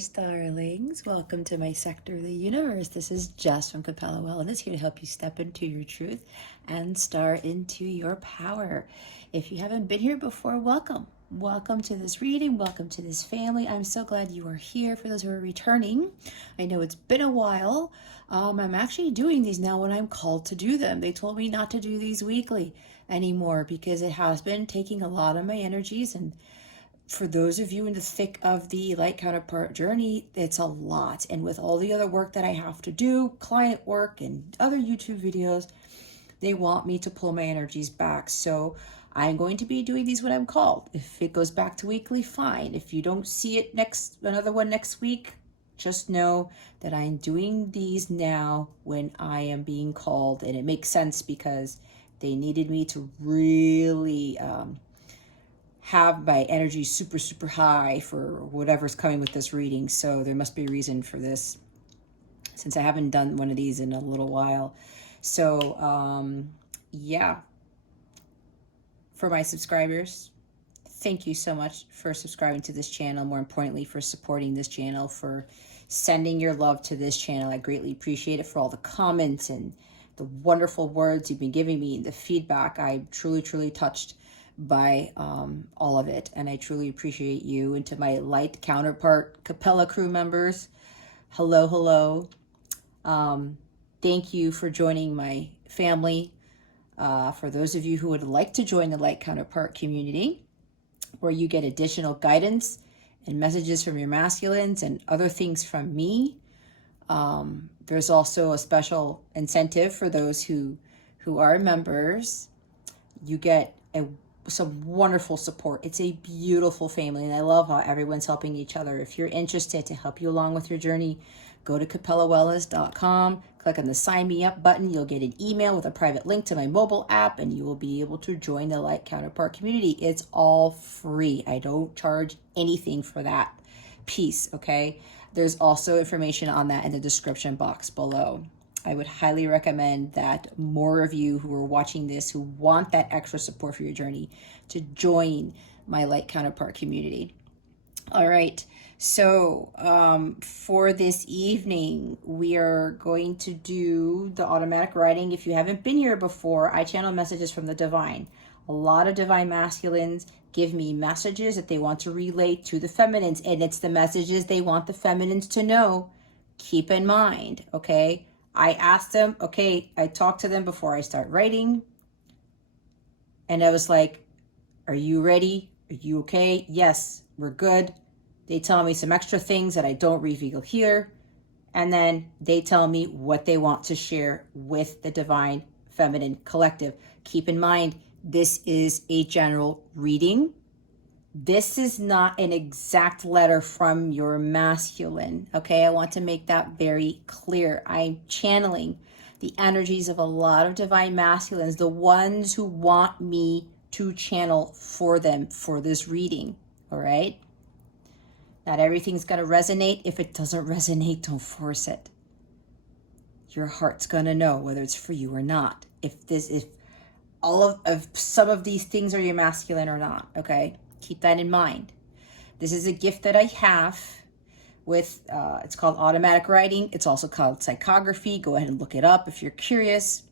stars, darlings. Welcome to my sector of the universe. This is Jess from Capella Wellness, here to help you step into your truth and star into your power. If you haven't been here before, welcome. Welcome to this reading. Welcome to this family. I'm so glad you are here. For those who are returning, I know it's been a while. I'm actually doing these now when I'm called to do them. They told me not to do these weekly anymore because it has been taking a lot of my energies, and for those of you in the thick of the light counterpart journey, it's a lot. And with all the other work that I have to do, client work and other YouTube videos, they want me to pull my energies back. So I'm going to be doing these when I'm called. If it goes back to weekly, fine. If you don't see it another one next week, just know that I'm doing these now when I am being called. And it makes sense because they needed me to really have my energy super high for whatever's coming with this reading. So there must be a reason for this, since I haven't done one of these in a little while. So yeah, for my subscribers, thank you so much for subscribing to this channel. More importantly, for supporting this channel, for sending your love to this channel. I greatly appreciate it, for all the comments and the wonderful words you've been giving me, the feedback. I'm truly touched by all of it, and I truly appreciate you. And to my light counterpart Capella crew members, hello. Thank you for joining my family. For those of you who would like to join the light counterpart community, where you get additional guidance and messages from your masculines and other things from me, there's also a special incentive for those who are members. You get some wonderful support. It's a beautiful family, and I love how everyone's helping each other. If you're interested to help you along with your journey, go to capellawellness.com, click on the sign me up button. You'll get an email with a private link to my mobile app, and you will be able to join the light counterpart community. It's all free. I don't charge anything for that piece, okay? There's also information on that in the description box below. I would highly recommend that more of you who are watching this, who want that extra support for your journey, to join my light counterpart community. All right, so for this evening, we are going to do the automatic writing. If you haven't been here before, I channel messages from the divine. A lot of divine masculines give me messages that they want to relay to the feminines, and it's the messages they want the feminines to know. Keep in mind, okay? I asked them, okay, I talked to them before I start writing, and I was like, are you ready? Are you okay? Yes, we're good. They tell me some extra things that I don't reveal here, and then they tell me what they want to share with the Divine Feminine Collective. Keep in mind, this is a general reading. This is not an exact letter from your masculine, okay? I want to make that very clear. I'm channeling the energies of a lot of divine masculines, the ones who want me to channel for them for this reading, all right? Not everything's going to resonate. If it doesn't resonate, don't force it. Your heart's going to know whether it's for you or not. If all of some of these things are your masculine or not, okay? Keep that in mind. This is a gift that I have with, it's called automatic writing. It's also called psychography. Go ahead and look it up if you're curious.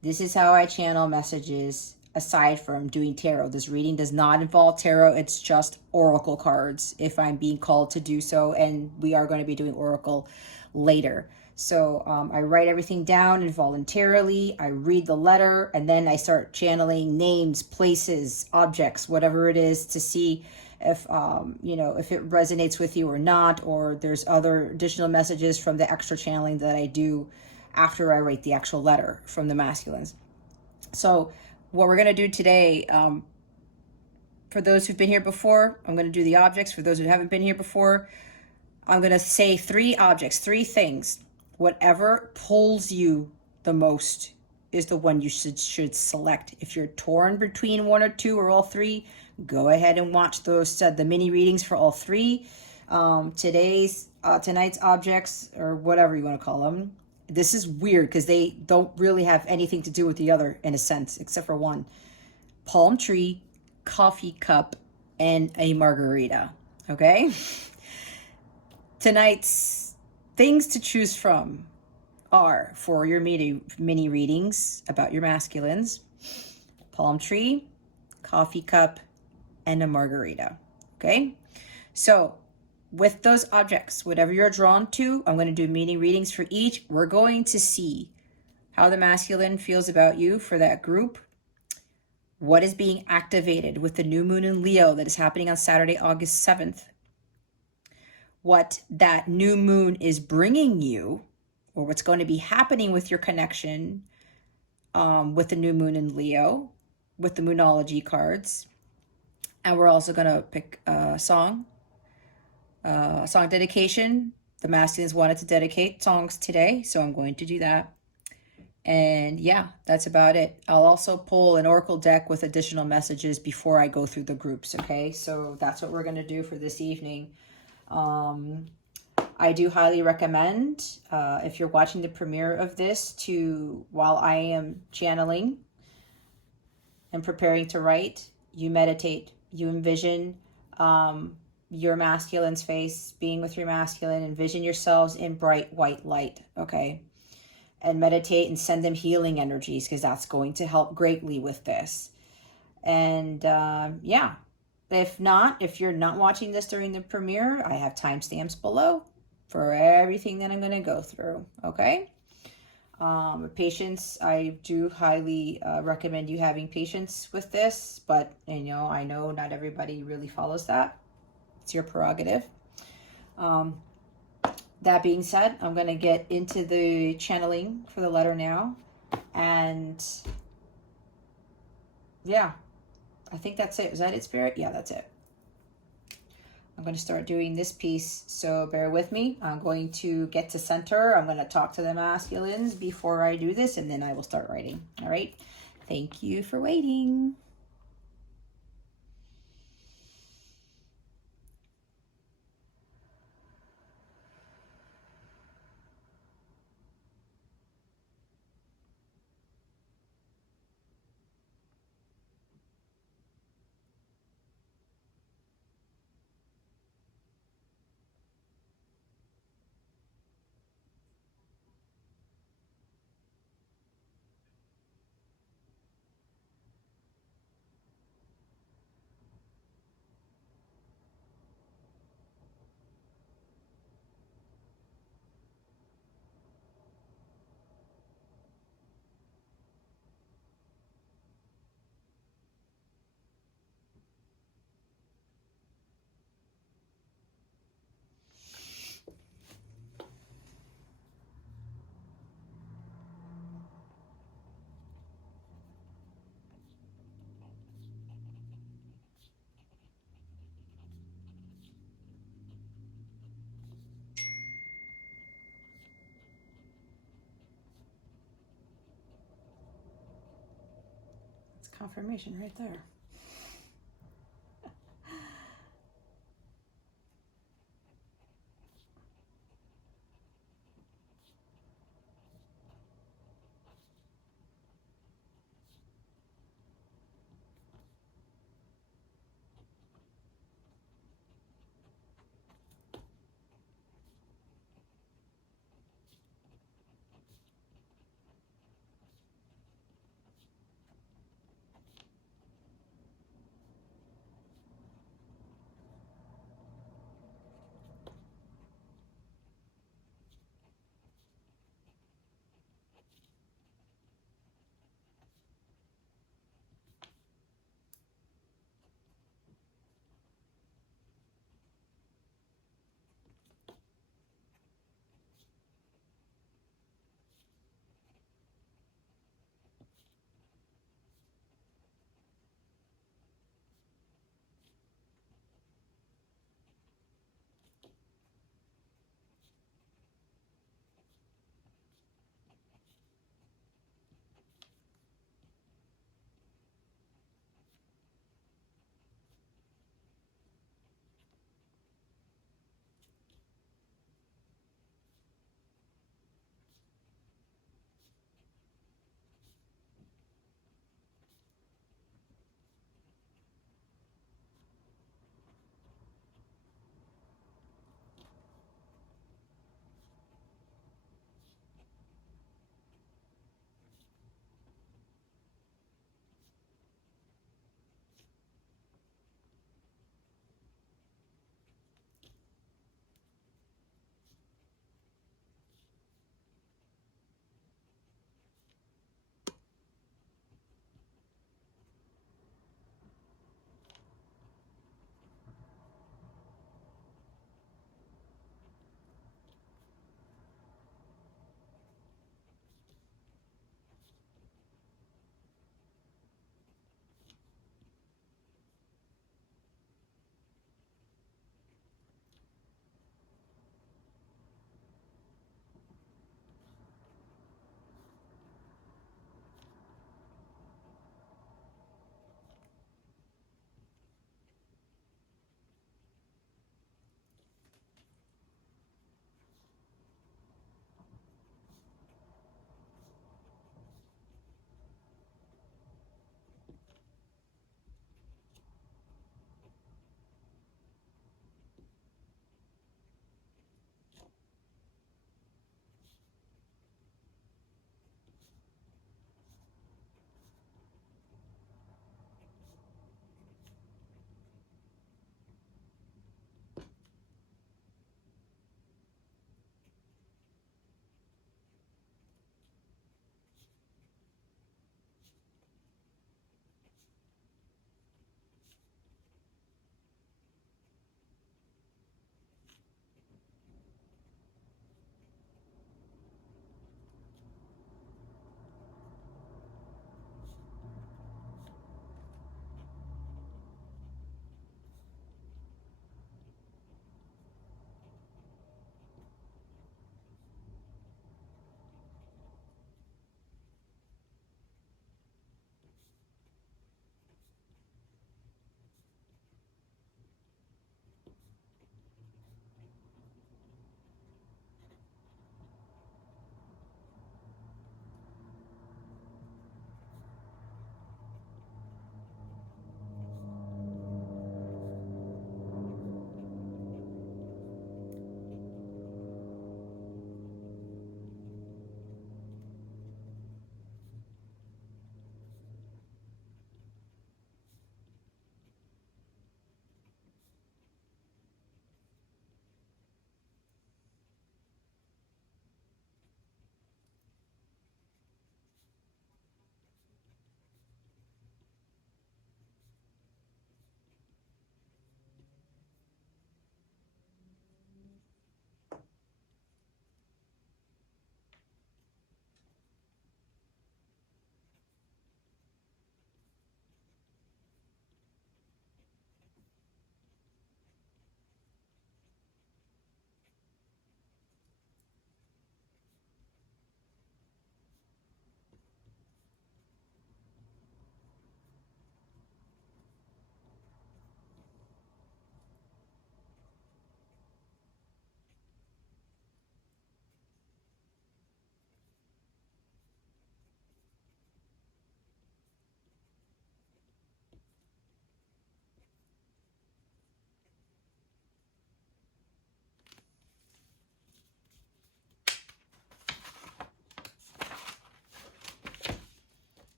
This is how I channel messages aside from doing tarot. This reading does not involve tarot. It's just oracle cards if I'm being called to do so. And we are going to be doing oracle later. So I write everything down involuntarily. I read the letter, and then I start channeling names, places, objects, whatever it is, to see if if it resonates with you or not, or there's other additional messages from the extra channeling that I do after I write the actual letter from the masculines. So what we're going to do today, for those who've been here before, I'm going to do the objects. For those who haven't been here before, I'm going to say 3 objects, 3 things. Whatever pulls you the most is the one you should select. If you're torn between 1 or 2 or all 3, go ahead and watch those the mini readings for all 3. Tonight's objects, or whatever you want to call them. This is weird because they don't really have anything to do with the other in a sense, except for one. Palm tree, coffee cup, and a margarita. Okay. Tonight's things to choose from are, for your mini readings about your masculines, palm tree, coffee cup, and a margarita. Okay? So with those objects, whatever you're drawn to, I'm going to do mini readings for each. We're going to see how the masculine feels about you for that group, what is being activated with the new moon in Leo that is happening on Saturday, August 7th, what that new moon is bringing you, or what's going to be happening with your connection with the new moon in Leo, with the Moonology cards. And we're also going to pick a song dedication. The masculines wanted to dedicate songs today, so I'm going to do that. And yeah, that's about it. I'll also pull an oracle deck with additional messages before I go through the groups, okay? So that's what we're going to do for this evening. I do highly recommend, if you're watching the premiere of this, to, while I am channeling and preparing to write, you meditate, you envision your masculine's face, being with your masculine, envision yourselves in bright white light, okay? And meditate and send them healing energies, because that's going to help greatly with this. And yeah, if you're not watching this during the premiere, I have timestamps below for everything that I'm going to go through, okay? Patience, I do highly recommend you having patience with this, but I know not everybody really follows that. It's your prerogative. That being said, I'm going to get into the channeling for the letter now. And yeah, I think that's it. Is that it, Spirit? Yeah, that's it. I'm going to start doing this piece, so bear with me. I'm going to get to center. I'm going to talk to the masculines before I do this, and then I will start writing. All right? Thank you for waiting. It's confirmation right there.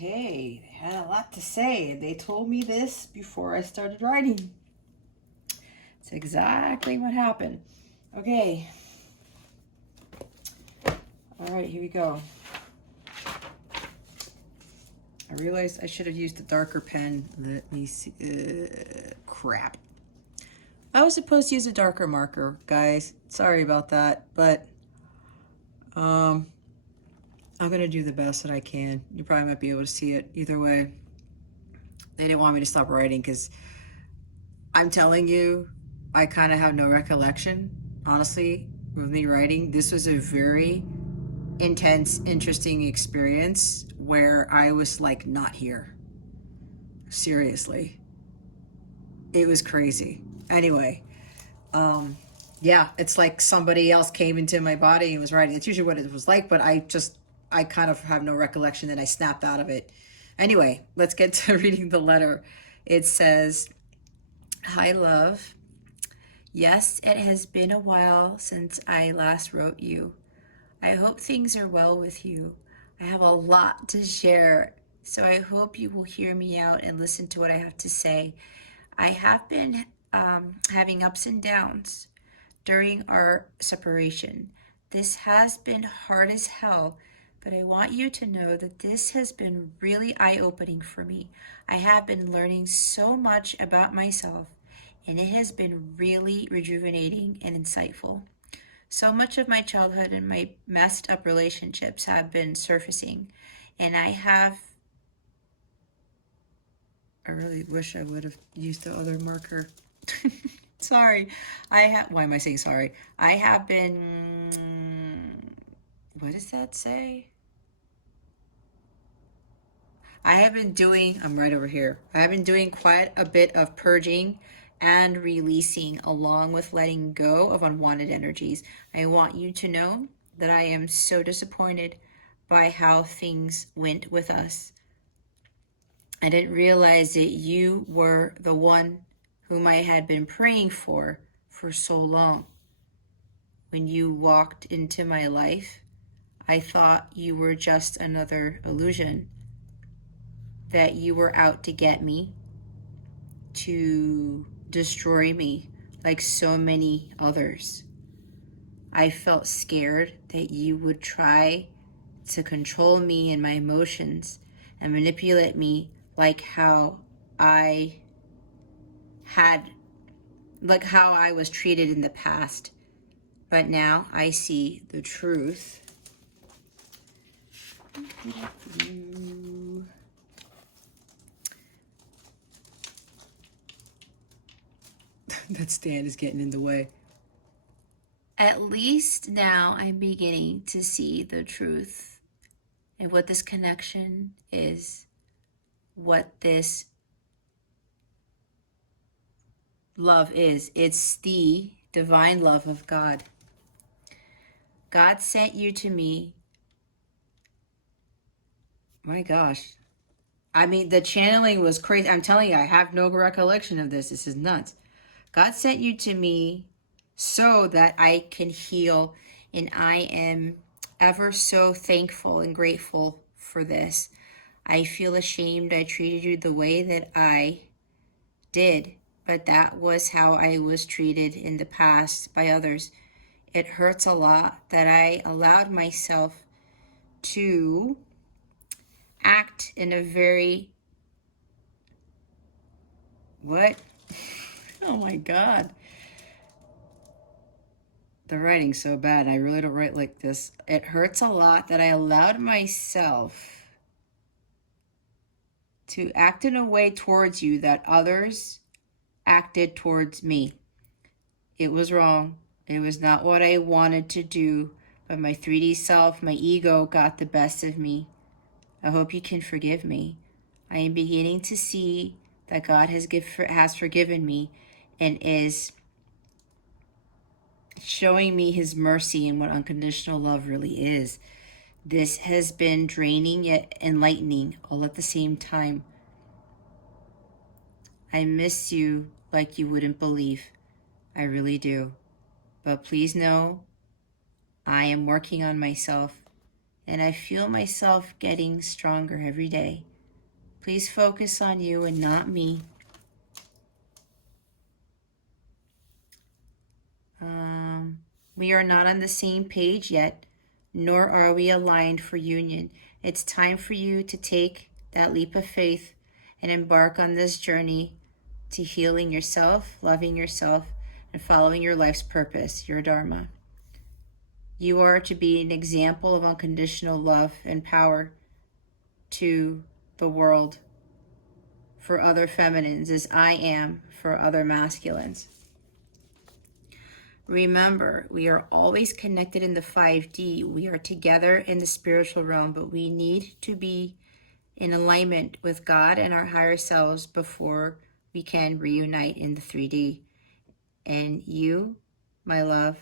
Okay, they had a lot to say. They told me this before I started writing. It's exactly what happened. Okay. All right, here we go. I realized I should have used a darker pen. Let me see. Crap. I was supposed to use a darker marker, guys. Sorry about that, but I'm going to do the best that I can. You probably might be able to see it either way. They didn't want me to stop writing because I'm telling you, I kind of have no recollection, honestly, with me writing. This was a very intense, interesting experience where I was like not here. Seriously. It was crazy. Anyway, yeah, it's like somebody else came into my body and was writing. It's usually what it was like, but I kind of have no recollection that I snapped out of it. Anyway, let's get to reading the letter. It says, "Hi, love. Yes, it has been a while since I last wrote you. I hope things are well with you. I have a lot to share, so I hope you will hear me out and listen to what I have to say. I have been having ups and downs during our separation. This has been hard as hell, but I want you to know that this has been really eye-opening for me. I have been learning so much about myself, and it has been really rejuvenating and insightful. So much of my childhood and my messed up relationships have been surfacing, and I really wish I would have used the other marker. Sorry. Why am I saying sorry? I have been, what does that say? I'm right over here. I have been doing quite a bit of purging and releasing, along with letting go of unwanted energies. I want you to know that I am so disappointed by how things went with us. I didn't realize that you were the one whom I had been praying for so long. When you walked into my life, I thought you were just another illusion, that you were out to get me, to destroy me like so many others. I felt scared that you would try to control me and my emotions and manipulate me like how I was treated in the past. But now I see the truth. That stand is getting in the way. At least now I'm beginning to see the truth and what this connection is, what this love is. It's the divine love of God. God sent you to me. My gosh. I mean, the channeling was crazy. I'm telling you, I have no recollection of this. This is nuts. God sent you to me so that I can heal, and I am ever so thankful and grateful for this. I feel ashamed I treated you the way that I did, but that was how I was treated in the past by others. It hurts a lot that I allowed myself to act in a very... What? Oh my God. The writing's so bad. I really don't write like this. It hurts a lot that I allowed myself to act in a way towards you that others acted towards me. It was wrong. It was not what I wanted to do, but my 3D self, my ego, got the best of me. I hope you can forgive me. I am beginning to see that God has forgiven me and is showing me his mercy and what unconditional love really is. This has been draining yet enlightening all at the same time. I miss you like you wouldn't believe. I really do. But please know, I am working on myself, and I feel myself getting stronger every day. Please focus on you and not me. We are not on the same page yet, nor are we aligned for union. It's time for you to take that leap of faith and embark on this journey to healing yourself, loving yourself, and following your life's purpose, your dharma. You are to be an example of unconditional love and power to the world for other feminines as I am for other masculines. Remember, we are always connected in the 5D. We are together in the spiritual realm, but we need to be in alignment with God and our higher selves before we can reunite in the 3D. And you, my love,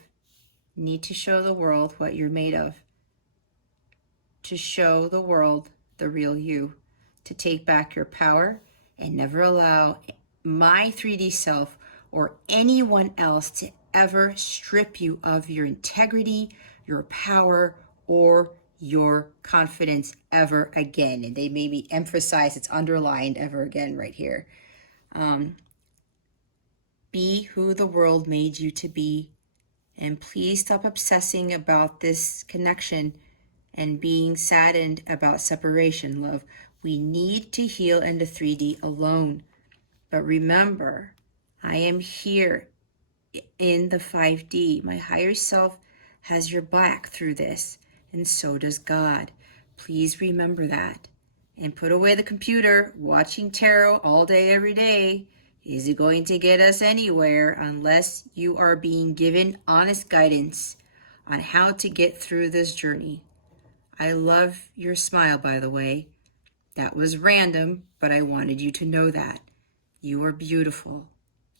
need to show the world what you're made of. To show the world the real you. To take back your power and never allow my 3D self or anyone else to ever strip you of your integrity, your power, or your confidence ever again. And they maybe emphasize, it's underlined ever again right here. Be who the world made you to be. And please stop obsessing about this connection and being saddened about separation, love. We need to heal in the 3D alone. But remember, I am here in the 5D. My higher self has your back through this, and so does God. Please remember that. And put away the computer. Watching tarot all day, every day isn't going to get us anywhere unless you are being given honest guidance on how to get through this journey. I love your smile, by the way. That was random, but I wanted you to know that. You are beautiful.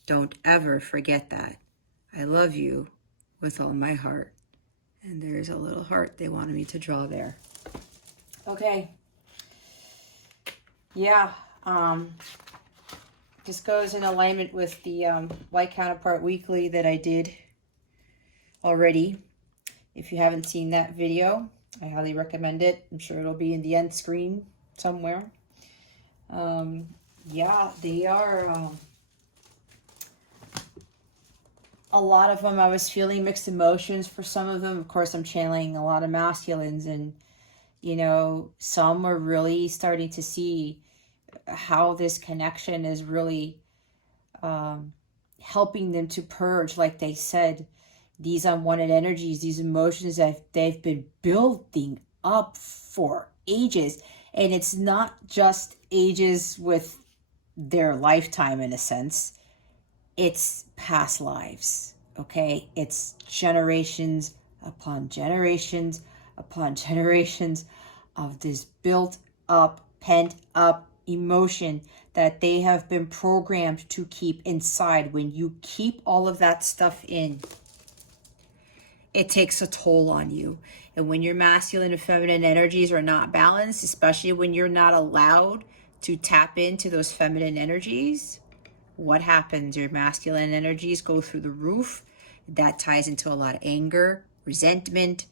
Don't ever forget that. I love you with all my heart. And there's a little heart they wanted me to draw there. Okay. Yeah. This goes in alignment with the Light Counterpart Weekly that I did already. If you haven't seen that video, I highly recommend it. I'm sure it'll be in the end screen somewhere. Yeah, they are... a lot of them, I was feeling mixed emotions for some of them. Of course, I'm channeling a lot of masculines, and, you know, some are really starting to see how this connection is really helping them to purge, like they said, these unwanted energies, these emotions that they've been building up for ages. And it's not just ages with their lifetime, in a sense. It's past lives, okay? It's generations upon generations upon generations of this built up, pent up emotion that they have been programmed to keep inside. When you keep all of that stuff in, it takes a toll on you. And when your masculine and feminine energies are not balanced, especially when you're not allowed to tap into those feminine energies, what happens? Your masculine energies go through the roof. That ties into a lot of anger, resentment,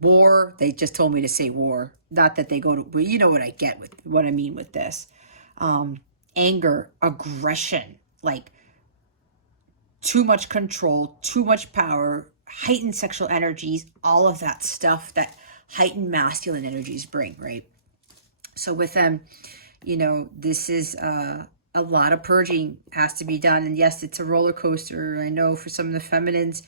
war. They just told me to say war. Not that they go to, but you know what I get with what I mean with this. Anger, aggression, like too much control, too much power, heightened sexual energies, all of that stuff that heightened masculine energies bring, right? So with them, you know, this is a lot of purging has to be done. And yes, it's a roller coaster. I know for some of the feminines,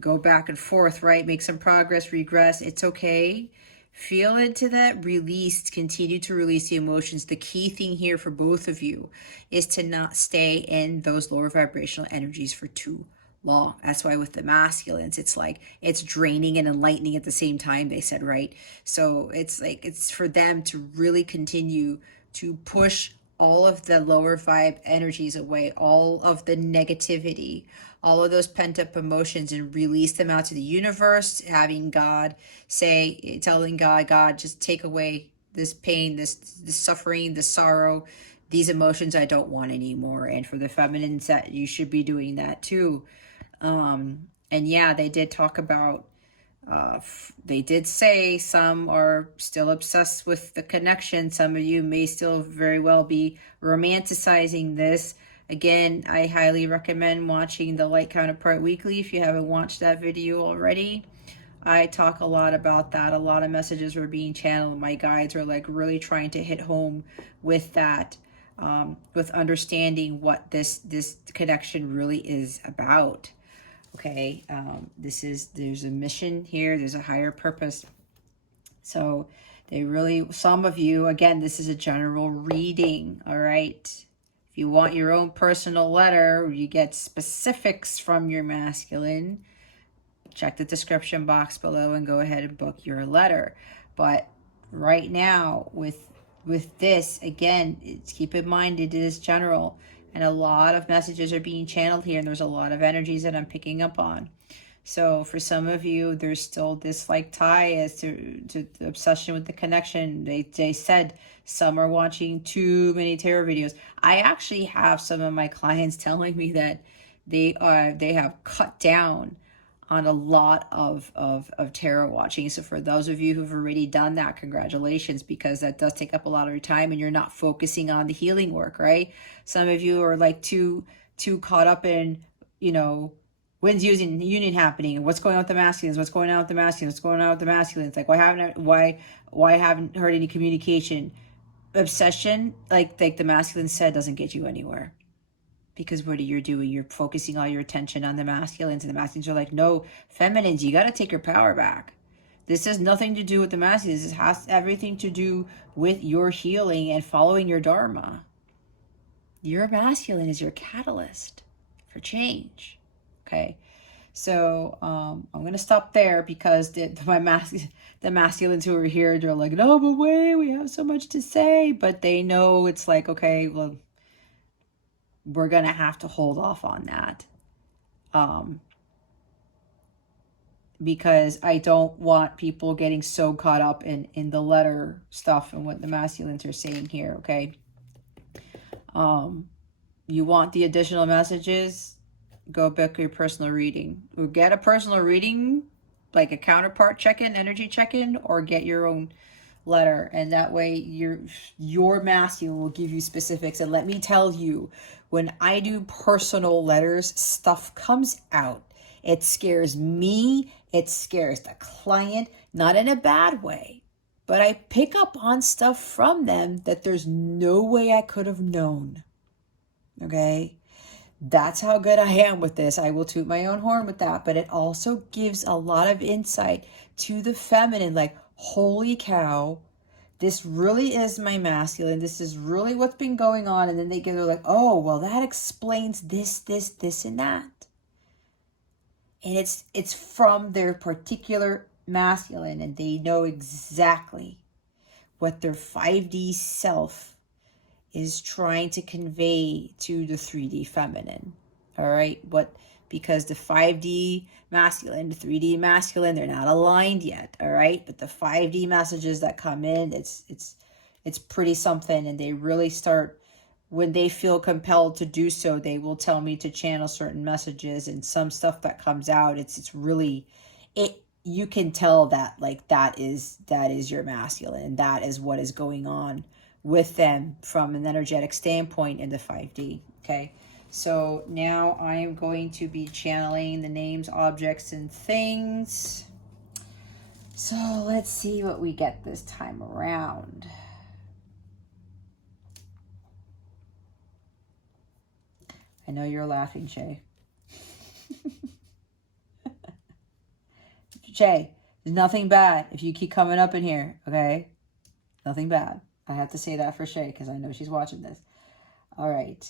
go back and forth, right? Make some progress, regress. It's okay. Feel into that, release, continue to release the emotions. The key thing here for both of you is to not stay in those lower vibrational energies for too long. That's why with the masculines, it's like it's draining and enlightening at the same time, they said, right? So it's like it's for them to really continue to push all of the lower vibe energies away, all of the negativity, all of those pent up emotions, and release them out to the universe, having God say, telling God, just take away this pain, this suffering, this sorrow, these emotions I don't want anymore. And for the feminines, that you should be doing that too. And yeah, they did talk about They did say some are still obsessed with the connection. Some of you may still very well be romanticizing this. Again, I highly recommend watching the Light Counterpart Weekly if you haven't watched that video already. I talk a lot about that. A lot of messages were being channeled. My guides are like really trying to hit home with that, with understanding what this connection really is about. Okay, there's a mission here, there's a higher purpose. So they really, some of you, again, this is a general reading, all right? If you want your own personal letter, you get specifics from your masculine, check the description box below and go ahead and book your letter. But right now, with this, again, keep in mind it is general. And a lot of messages are being channeled here, and there's a lot of energies that I'm picking up on. So for some of you, there's still this like tie as to the obsession with the connection. They said some are watching too many tarot videos. I actually have some of my clients telling me that they have cut down on a lot of tarot watching. So for those of you who've already done that, congratulations, because that does take up a lot of your time and you're not focusing on the healing work, right? Some of you are like too caught up in, you know, when's union happening and what's going on with the masculines, what's going on with the masculines, what's going on with the masculines, like why I haven't heard any communication. Obsession, like the masculine said, doesn't get you anywhere. Because what are you doing? You're focusing all your attention on the masculines, and the masculines are like, no, feminines, you got to take your power back. This has nothing to do with the masculines. This has everything to do with your healing and following your dharma. Your masculine is your catalyst for change. Okay, so I'm going to stop there because the masculines who are here, they're like, no, but wait, we have so much to say. But they know it's like, okay, well, we're going to have to hold off on that. Because I don't want people getting so caught up in the letter stuff and what the masculines are saying here, okay? You want the additional messages, go book your personal reading. Or get a personal reading, like a counterpart check-in, energy check-in, or get your own letter, and that way your masculine will give you specifics. And let me tell you, when I do personal letters, stuff comes out. It scares me, it scares the client, not in a bad way, but I pick up on stuff from them that there's no way I could have known. Okay, that's how good I am with this. I will toot my own horn with that, but it also gives a lot of insight to the feminine, like, holy cow, this really is my masculine. This is really what's been going on. And then they're like, oh, well, that explains this, and that. And it's from their particular masculine, and they know exactly what their 5D self is trying to convey to the 3D feminine. All right, because the 5D masculine, the 3D masculine, they're not aligned yet. All right, but the 5D messages that come in, it's pretty something, and they really start when they feel compelled to do so. They will tell me to channel certain messages, and some stuff that comes out, it's really you can tell that like that is your masculine, and that is what is going on with them from an energetic standpoint in the 5D. Okay, so now I am going to be channeling the names, objects, and things. So let's see what we get this time around. I know you're laughing, Shay. Shay, there's nothing bad if you keep coming up in here, okay? Nothing bad. I have to say that for Shay because I know she's watching this. All right.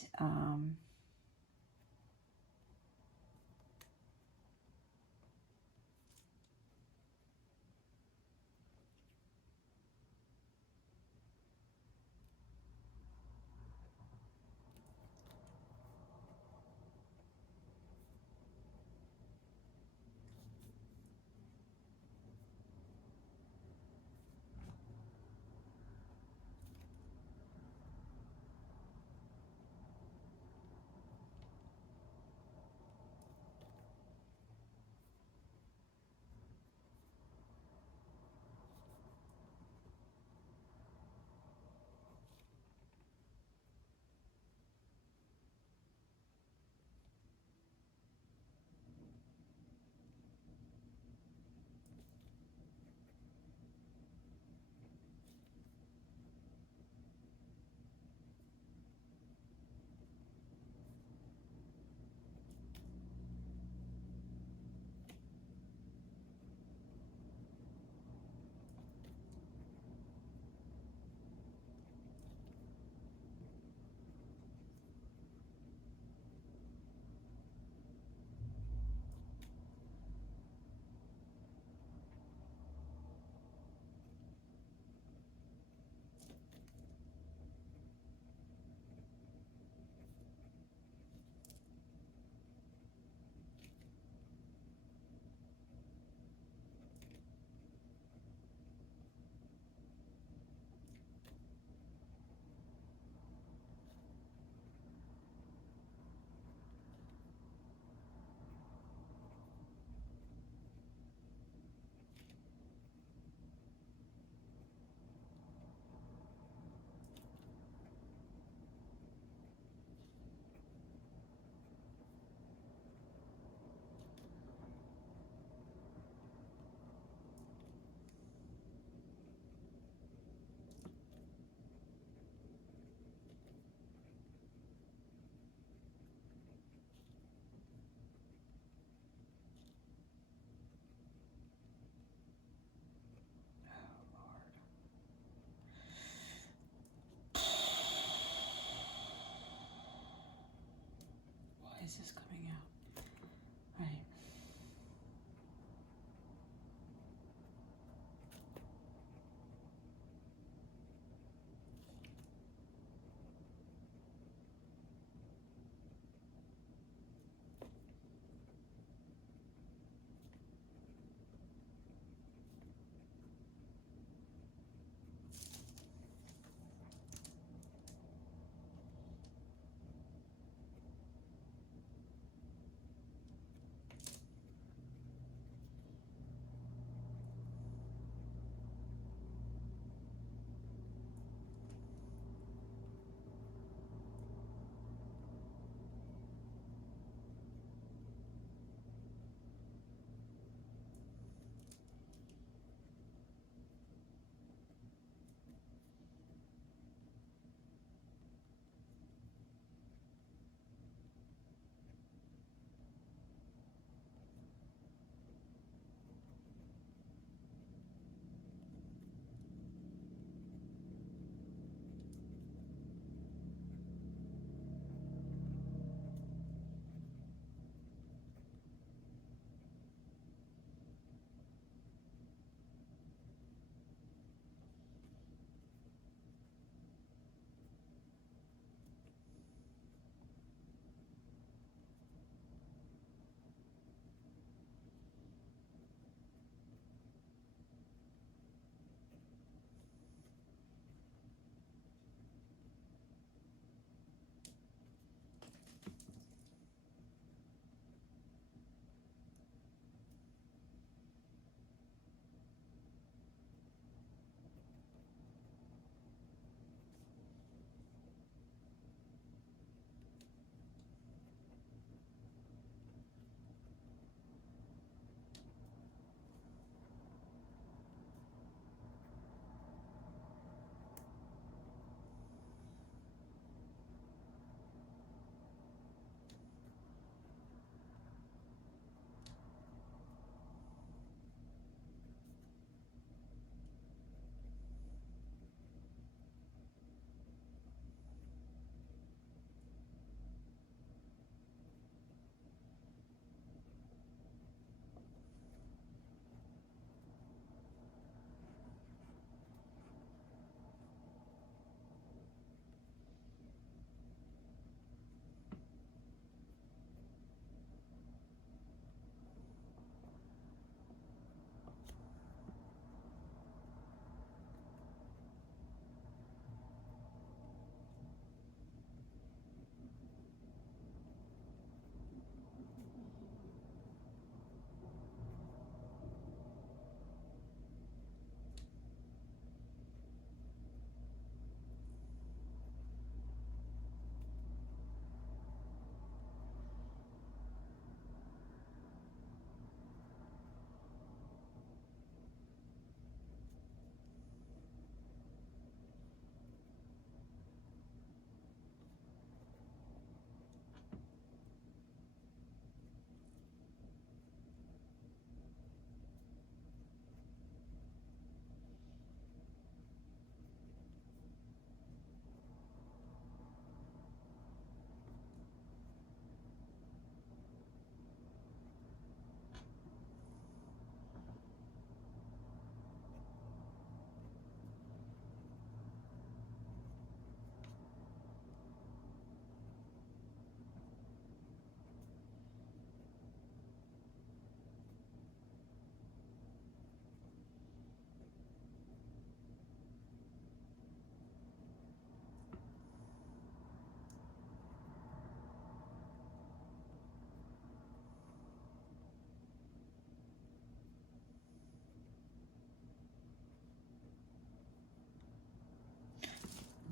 is this coming out? Right.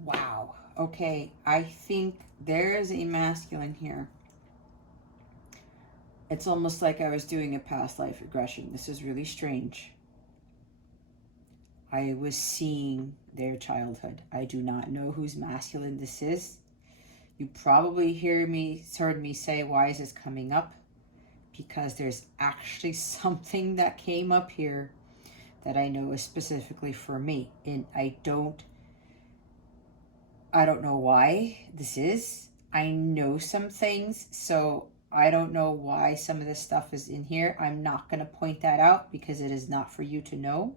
Wow. Okay, I think there is a masculine here. It's almost like I was doing a past life regression. This is really strange. I was seeing their childhood. I do not know whose masculine this is. You probably heard me say, why is this coming up? Because there's actually something that came up here that I know is specifically for me. And I don't know why this is. I know some things, so I don't know why some of this stuff is in here. I'm not going to point that out because it is not for you to know.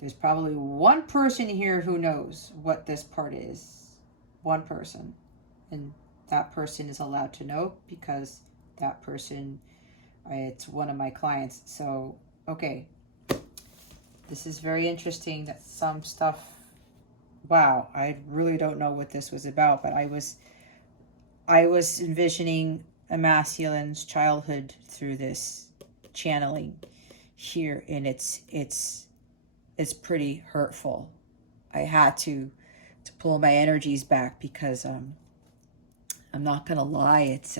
There's probably one person here who knows what this part is. One person. And that person is allowed to know because that person, it's one of my clients. So, okay. This is very interesting that some stuff, wow, I really don't know what this was about, but I was envisioning a masculine's childhood through this channeling here, and it's pretty hurtful. I had to pull my energies back because I'm not gonna lie, it's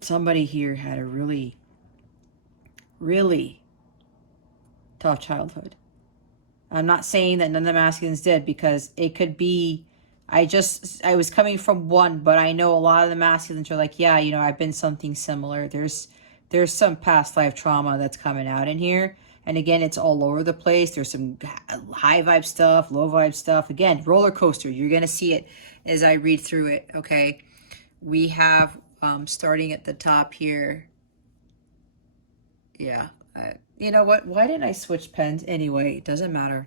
somebody here had a really tough childhood. I'm not saying that none of the masculines did, because it could be, I was coming from one, but I know a lot of the masculines are like, yeah, you know, I've been something similar. There's some past life trauma that's coming out in here. And again, it's all over the place. There's some high vibe stuff, low vibe stuff. Again, roller coaster. You're going to see it as I read through it. Okay. We have, starting at the top here. Yeah. You know what? Why didn't I switch pens? Anyway, it doesn't matter.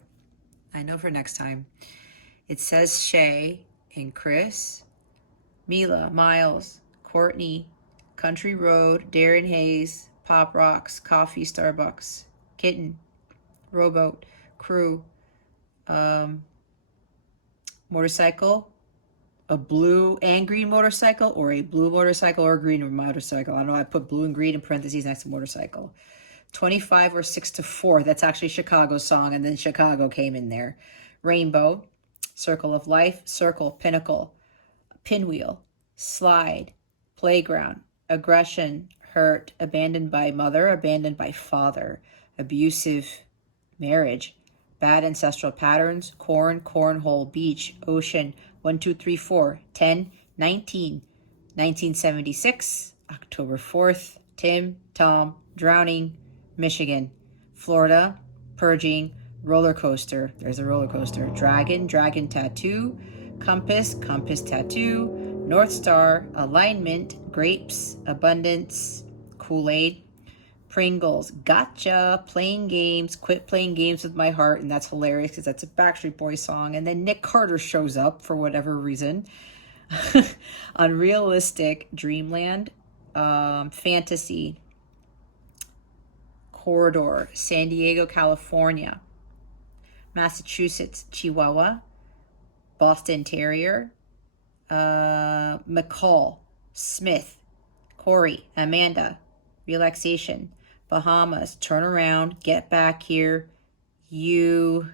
I know for next time. It says Shay and Chris, Mila, Miles, Courtney, Country Road, Darren Hayes, Pop Rocks, Coffee, Starbucks, Kitten, Rowboat, Crew, motorcycle, a blue and green motorcycle, or a blue motorcycle or a green motorcycle. I don't know. I put blue and green in parentheses next to motorcycle. 25 or 6 to 4. That's actually Chicago's song, and then Chicago came in there. Rainbow, Circle of Life, Circle, Pinnacle, Pinwheel, Slide, Playground, Aggression, Hurt, Abandoned by Mother, Abandoned by Father, Abusive Marriage, Bad Ancestral Patterns, Corn, Cornhole, Beach, Ocean, 1, 2, 3, 4, 10, 19, 1976, October 4th, Tim, Tom, Drowning, Michigan, Florida, Purging, Roller Coaster, there's a roller coaster, Dragon, Dragon Tattoo, Compass, Compass Tattoo, North Star, Alignment, Grapes, Abundance, Kool-Aid, Pringles, Gotcha, Playing Games, Quit Playing Games with My Heart, and that's hilarious because that's a Backstreet Boys song, and then Nick Carter shows up for whatever reason. Unrealistic, Dreamland, Fantasy, Corridor, San Diego, California, Massachusetts, Chihuahua, Boston Terrier, McCall, Smith, Corey, Amanda, Relaxation, Bahamas, Turn Around, Get Back Here, You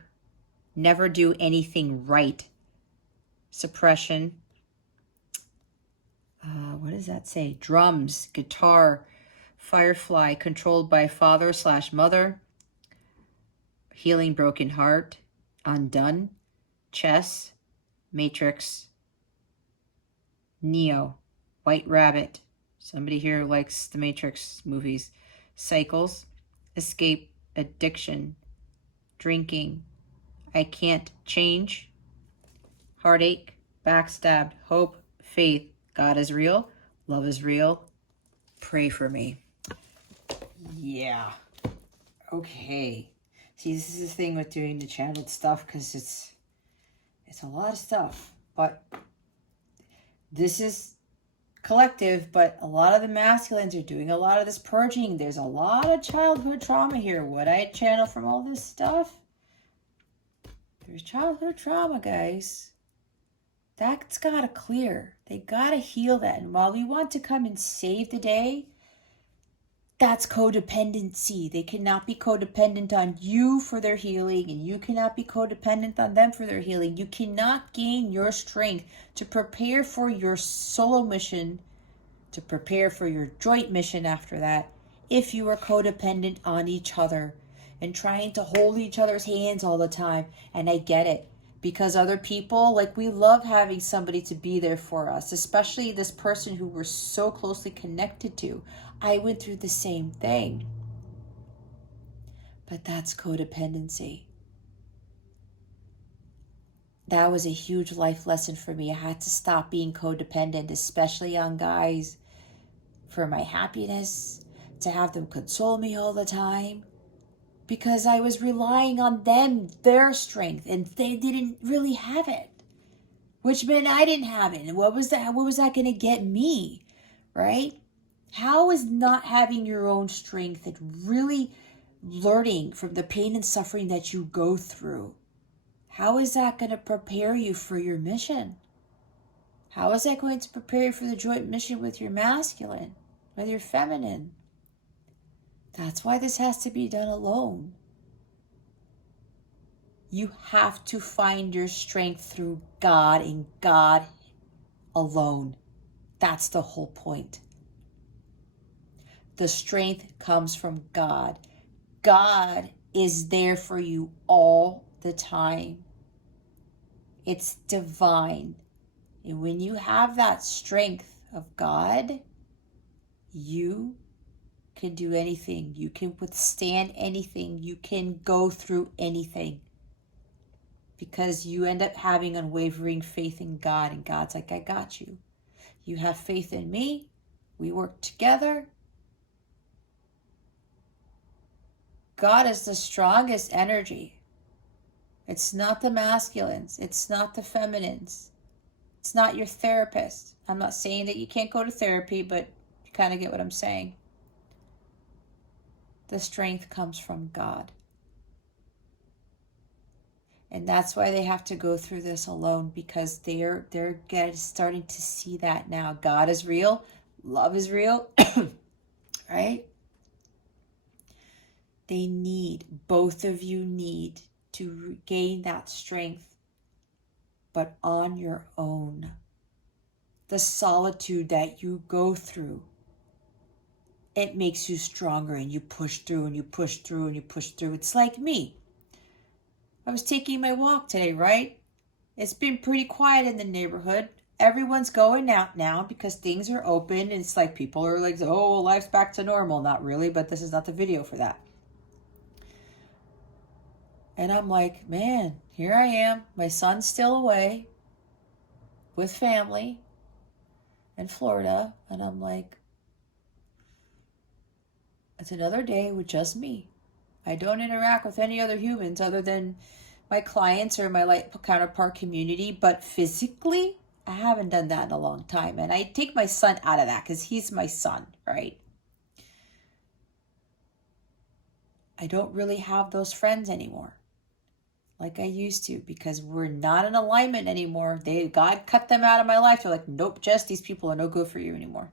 Never Do Anything Right, Suppression, what does that say? Drums, Guitar, Firefly, Controlled by Father/Mother, Healing Broken Heart, Undone, Chess, Matrix, Neo, White Rabbit. Somebody here likes the Matrix movies. Cycles, Escape, Addiction, Drinking, I Can't Change, Heartache, Backstabbed, Hope, Faith, God is Real, Love is Real, Pray for Me. Yeah. Okay. See, this is the thing with doing the channeled stuff, because it's a lot of stuff. But this is collective, but a lot of the masculines are doing a lot of this purging. There's a lot of childhood trauma here. What I channel from all this stuff, there's childhood trauma, guys. That's got to clear. They got to heal that. And while we want to come and save the day, that's codependency. They cannot be codependent on you for their healing, and you cannot be codependent on them for their healing. You cannot gain your strength to prepare for your solo mission, to prepare for your joint mission after that, if you are codependent on each other and trying to hold each other's hands all the time. And I get it, because other people, like, we love having somebody to be there for us, especially this person who we're so closely connected to. I went through the same thing. But that's codependency. that was a huge life lesson for me. I had to stop being codependent, especially on guys, for my happiness, to have them console me all the time, because I was relying on them, their strength, and they didn't really have it, which meant I didn't have it. And what was that going to get me, right? How is not having your own strength and really learning from the pain and suffering that you go through, how is that going to prepare you for your mission? How is that going to prepare you for the joint mission with your masculine, with your feminine? That's why this has to be done alone. You have to find your strength through God and God alone. That's the whole point. The strength comes from God. God is there for you all the time. It's divine. And when you have that strength of God, you can do anything. You can withstand anything. You can go through anything. Because you end up having unwavering faith in God. And God's like, I got you. You have faith in me. We work together. God is the strongest energy. It's not the masculines. It's not the feminines. It's not your therapist. I'm not saying that you can't go to therapy, but you kind of get what I'm saying. The strength comes from God. And that's why they have to go through this alone, because they're starting to see that now. God is real. Love is real. Right? Both of you need to gain that strength, but on your own. The solitude that you go through, it makes you stronger, and you push through and you push through and you push through. It's like me. I was taking my walk today, right? It's been pretty quiet in the neighborhood. Everyone's going out now because things are open, and it's like people are like, oh, life's back to normal. Not really, but this is not the video for that. And I'm like, man, here I am. My son's still away with family in Florida. And I'm like, it's another day with just me. I don't interact with any other humans other than my clients or my light counterpart community. But physically, I haven't done that in a long time. And I take my son out of that because he's my son, right? I don't really have those friends anymore like I used to, because we're not in alignment anymore. God cut them out of my life. They're like, nope, Jess, these people are no good for you anymore.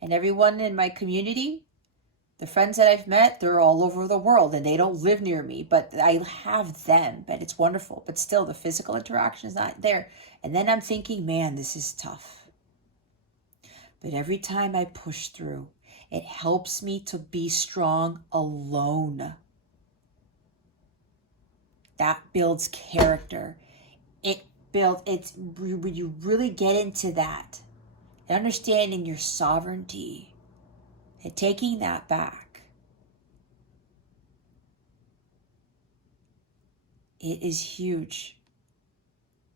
And everyone in my community, the friends that I've met, they're all over the world and they don't live near me, but I have them, but it's wonderful. But still, the physical interaction is not there. And then I'm thinking, man, this is tough. But every time I push through, it helps me to be strong alone. That builds character. When you really get into that, and understanding your sovereignty and taking that back, it is huge.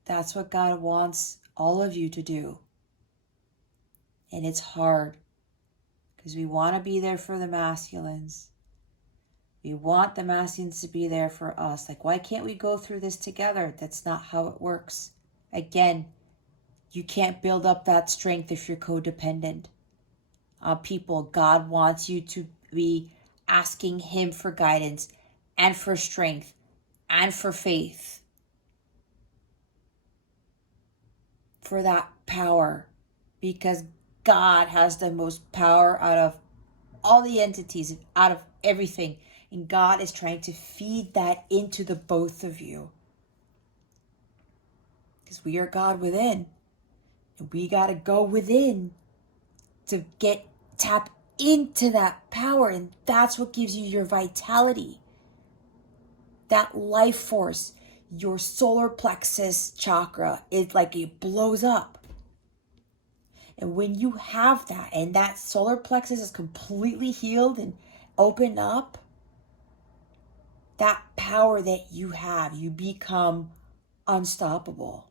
That's what God wants all of you to do. And it's hard because we want to be there for the masculines. We want the masculines to be there for us. Like, why can't we go through this together? That's not how it works. Again, you can't build up that strength if you're codependent on people. God wants you to be asking Him for guidance and for strength and for faith, for that power, because God has the most power out of all the entities, out of everything. And God is trying to feed that into the both of you. Because we are God within. And we got to go within to tap into that power. And that's what gives you your vitality. That life force. Your solar plexus chakra is like it blows up. And when you have that, and that solar plexus is completely healed and opened up, that power that you have, you become unstoppable,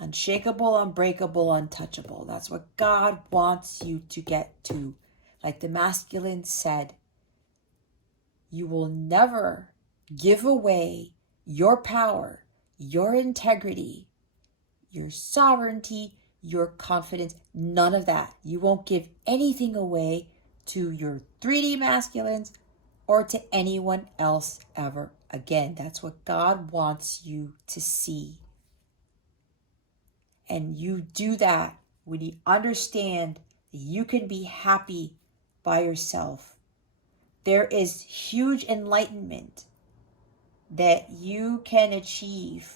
unshakable, unbreakable, untouchable. That's what God wants you to get to. Like the masculine said, you will never give away your power, your integrity, your sovereignty, your confidence, none of that. You won't give anything away to your 3D masculines or to anyone else ever again. That's what God wants you to see. And you do that when you understand that you can be happy by yourself. There is huge enlightenment that you can achieve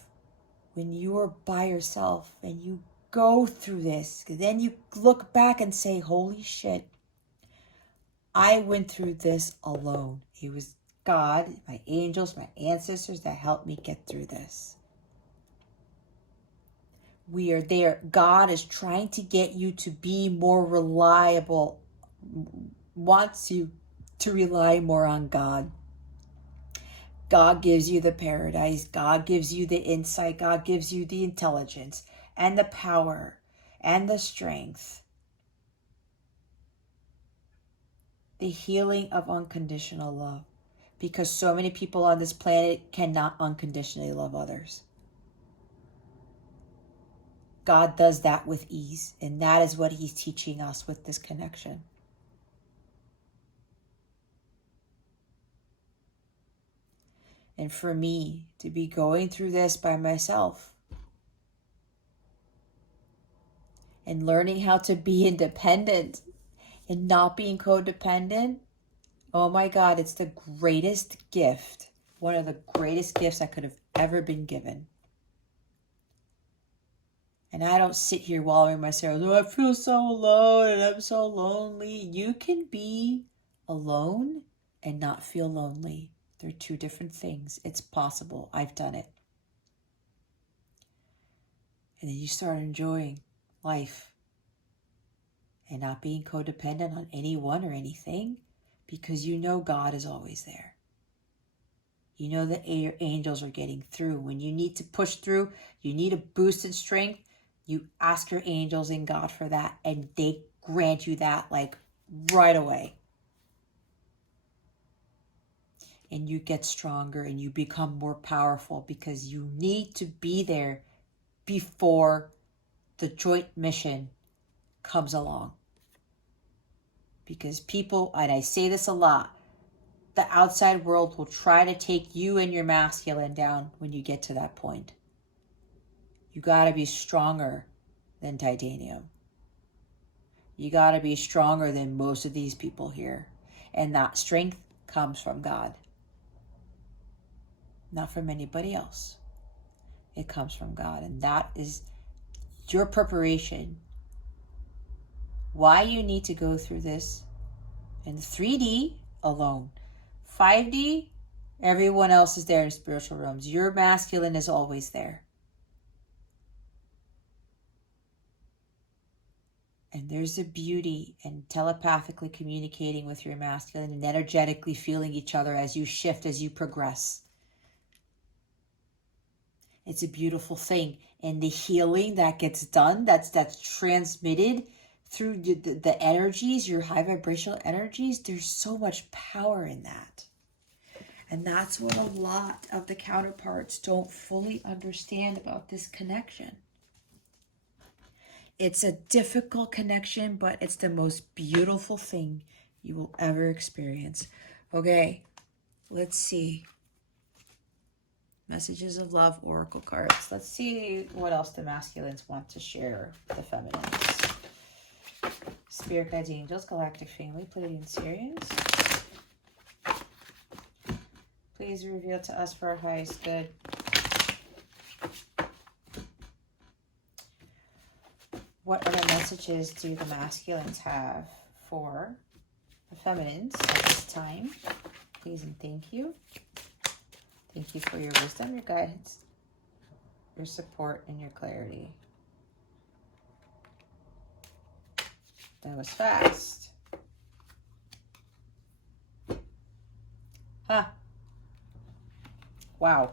when you are by yourself and you go through this. Then you look back and say, holy shit, I went through this alone. It was God, my angels, my ancestors that helped me get through this. We are there. God is trying to get you to be more reliable, wants you to rely more on God. God gives you the paradise. God gives you the insight. God gives you the intelligence and the power and the strength. The healing of unconditional love. Because so many people on this planet cannot unconditionally love others. God does that with ease. And that is what he's teaching us with this connection. And for me to be going through this by myself and learning how to be independent and not being codependent, oh my God, it's the greatest gift. One of the greatest gifts I could have ever been given. And I don't sit here wallowing myself, oh, I feel so alone and I'm so lonely. You can be alone and not feel lonely. They're two different things. It's possible. I've done it. And then you start enjoying life and not being codependent on anyone or anything because you know God is always there. You know that your angels are getting through. When you need to push through, you need a boost in strength, you ask your angels and God for that, and they grant you that like right away. And you get stronger and you become more powerful because you need to be there before the joint mission comes along. Because people, and I say this a lot, the outside world will try to take you and your masculine down when you get to that point. You got to be stronger than titanium. You got to be stronger than most of these people here. And that strength comes from God. Not from anybody else. It comes from God. And that is your preparation. Why you need to go through this in 3D alone. 5D, everyone else is there in spiritual realms. Your masculine is always there. And there's a beauty in telepathically communicating with your masculine and energetically feeling each other as you shift, as you progress. It's a beautiful thing. And the healing that gets done, that's transmitted through the energies, your high vibrational energies, there's so much power in that. And that's what a lot of the counterparts don't fully understand about this connection. It's a difficult connection, but it's the most beautiful thing you will ever experience. Okay, let's see. Messages of Love Oracle cards. Let's see what else the masculines want to share with the feminines. Spirit guides, angels, galactic family, Pleiadian Sirians. Please reveal to us for our highest good. What other messages do the masculines have for the feminines at this time? Please and thank you. Thank you for your wisdom, your guidance, your support, and your clarity. That was fast. Huh. Wow.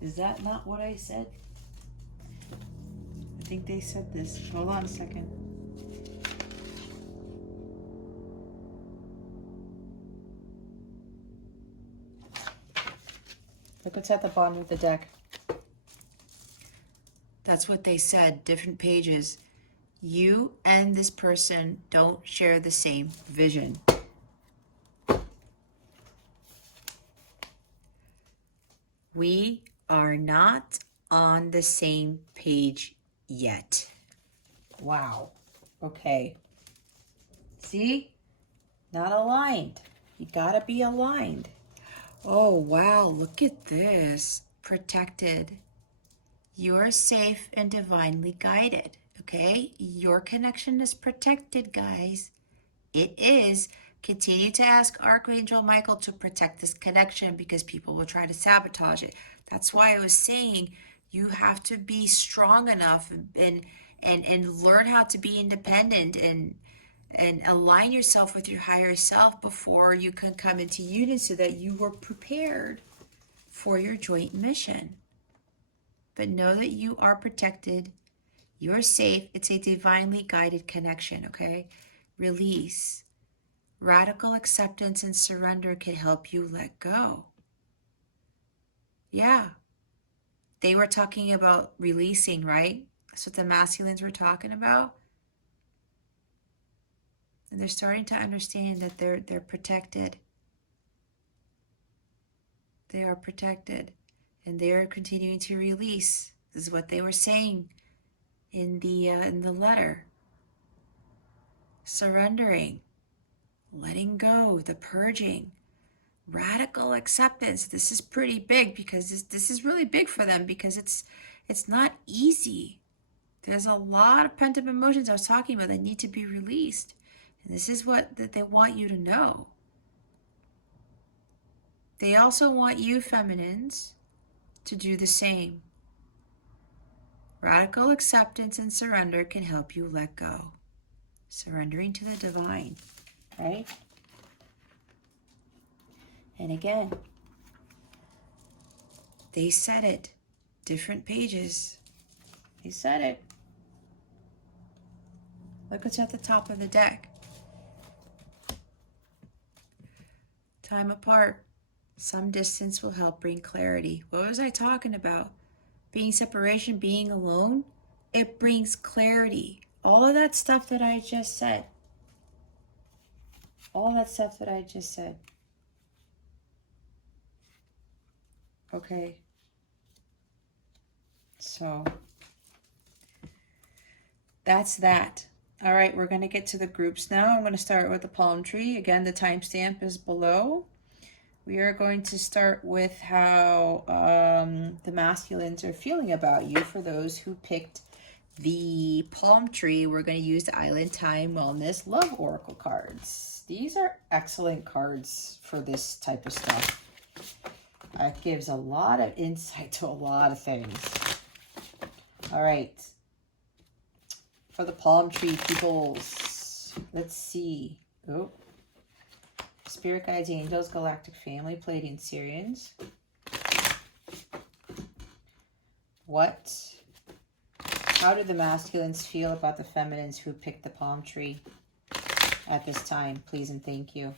Is that not what I said? I think they said this. Hold on a second. Look what's at the bottom of the deck. That's what they said, different pages. You and this person don't share the same vision. We are not on the same page yet. Wow. Okay. See? Not aligned. You gotta be aligned. Oh, wow. Look at this. Protected. You're safe and divinely guided. Okay? Your connection is protected, guys. It is. Continue to ask Archangel Michael to protect this connection because people will try to sabotage it. That's why I was saying you have to be strong enough and learn how to be independent and align yourself with your higher self before you can come into union so that you were prepared for your joint mission. But know that you are protected. You're safe. It's a divinely guided connection, okay? Release. Radical acceptance and surrender can help you let go. Yeah. They were talking about releasing, right? That's what the masculines were talking about. And they're starting to understand that they're protected. They are protected. And they are continuing to release. This is what they were saying in the letter. Surrendering. Letting go, the purging, radical acceptance. This is pretty big because this is really big for them because it's not easy. There's a lot of pent-up emotions I was talking about that need to be released. And this is what that they want you to know. They also want you, feminines, to do the same. Radical acceptance and surrender can help you let go. Surrendering to the divine, right? And again, they said it. Different pages. They said it. Look what's at the top of the deck. Time apart. Some distance will help bring clarity. What was I talking about? Being separation, being alone. It brings clarity. All of that stuff that I just said. All that stuff that I just said. Okay. So that's that. All right, we're going to get to the groups now. I'm going to start with the palm tree. Again, the timestamp is below. We are going to start with how the masculines are feeling about you. For those who picked the palm tree, we're going to use the Island Time Wellness Love Oracle cards. These are excellent cards for this type of stuff. It gives a lot of insight to a lot of things. All right. For the palm tree peoples, let's see. Oh. Spirit guides, angels, galactic family, Pleiadian Sirians. How do the masculines feel about the feminines who picked the palm tree at this time? Please and thank you.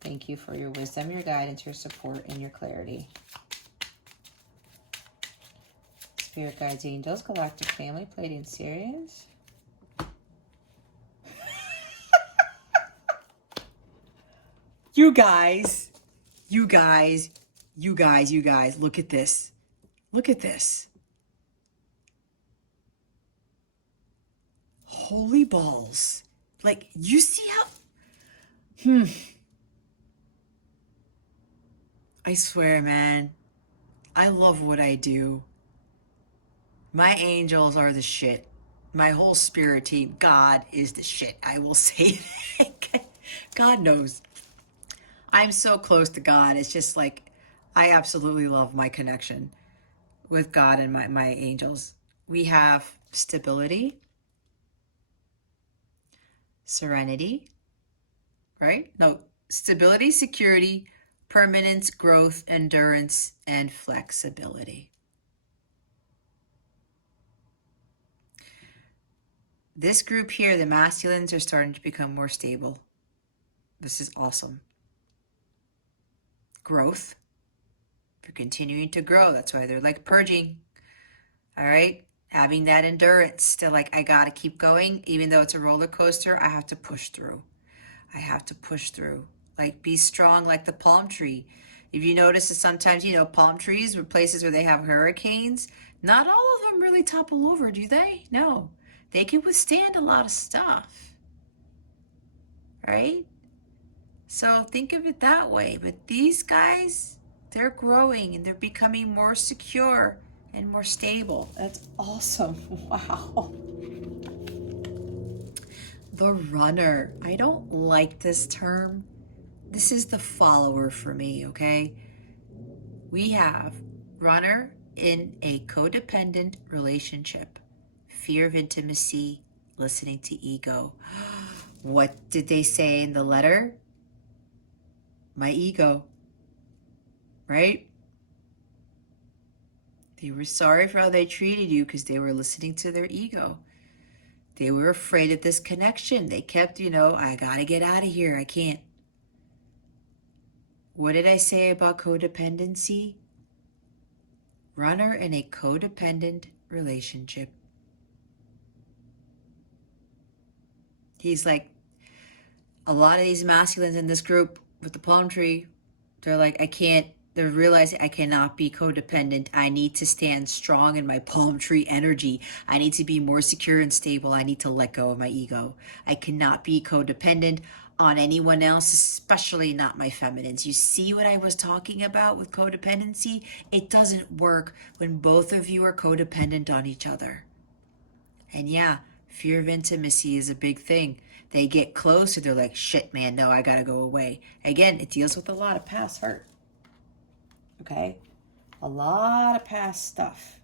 Thank you for your wisdom, your guidance, your support, and your clarity. Spirit guides, angels, galactic family, Pleiadian Sirians. You guys, look at this. Look at this. Holy balls. Like, you see how... I swear, man, I love what I do. My angels are the shit. My whole spirit team, God is the shit. I will say that. God knows. I'm so close to God. It's just like, I absolutely love my connection with God and my angels. We have stability, serenity, right? No, stability, security, permanence, growth, endurance, and flexibility. This group here, the masculines, are starting to become more stable. This is awesome. Growth. They're continuing to grow. That's why they're like purging. All right. Having that endurance. They're like, I got to keep going. Even though it's a roller coaster, I have to push through. I have to push through. Like, be strong like the palm tree. If you notice that sometimes, palm trees were places where they have hurricanes, not all of them really topple over, do they? No. They can withstand a lot of stuff. Right? So think of it that way. But these guys, they're growing and they're becoming more secure and more stable. That's awesome. Wow. The runner. I don't like this term. This is the follower for me, okay? We have runner in a codependent relationship. Fear of intimacy, listening to ego. What did they say in the letter? My ego, right? They were sorry for how they treated you because they were listening to their ego. They were afraid of this connection. They kept, I gotta get out of here. I can't. What did I say about codependency? Runner in a codependent relationship. He's like, a lot of these masculines in this group with the palm tree, they're like, they're realizing I cannot be codependent. I need to stand strong in my palm tree energy. I need to be more secure and stable. I need to let go of my ego. I cannot be codependent on anyone else, especially not my feminines. You see what I was talking about with codependency? It doesn't work when both of you are codependent on each other. And yeah, fear of intimacy is a big thing. They get closer, they're like, shit, man, no, I gotta go away. Again, it deals with a lot of past hurt. Okay? A lot of past stuff.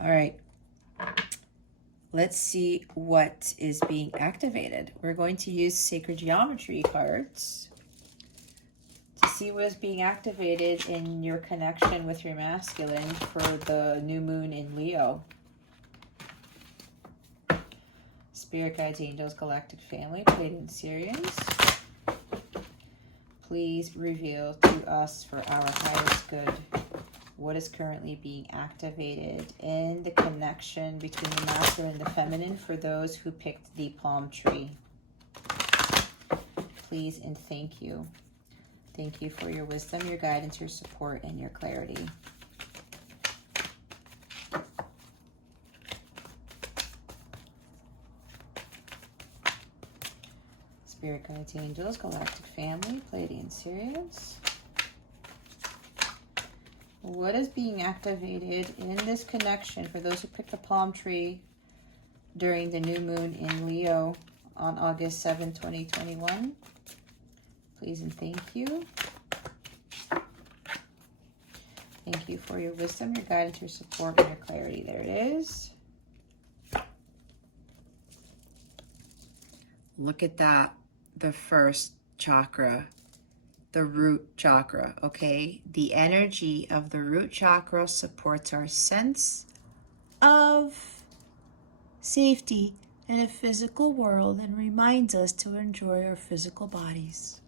All right. Let's see what is being activated. We're going to use sacred geometry cards to see what is being activated in your connection with your masculine for the new moon in Leo. Spirit guides, angels, galactic family, Pleiadian Sirians. Please reveal to us for our highest good what is currently being activated in the connection between the masculine and the feminine for those who picked the palm tree. Please and thank you. Thank you for your wisdom, your guidance, your support, and your clarity. Spirit guides, angels, galactic family, Pleiadian Sirians. What is being activated in this connection for those who picked the palm tree during the new moon in Leo on August 7, 2021? Please and thank you. Thank you for your wisdom, your guidance, your support, and your clarity. There it is. Look at that. The first chakra, the root chakra, okay? The energy of the root chakra supports our sense of safety in a physical world and reminds us to enjoy our physical bodies.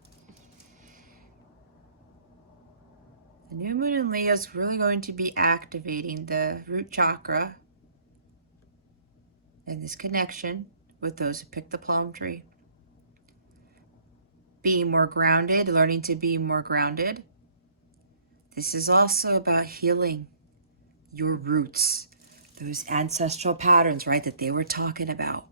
The new moon in Leo is really going to be activating the root chakra and this connection with those who picked the palm tree. Being more grounded, learning to be more grounded. This is also about healing your roots, those ancestral patterns, right, that they were talking about.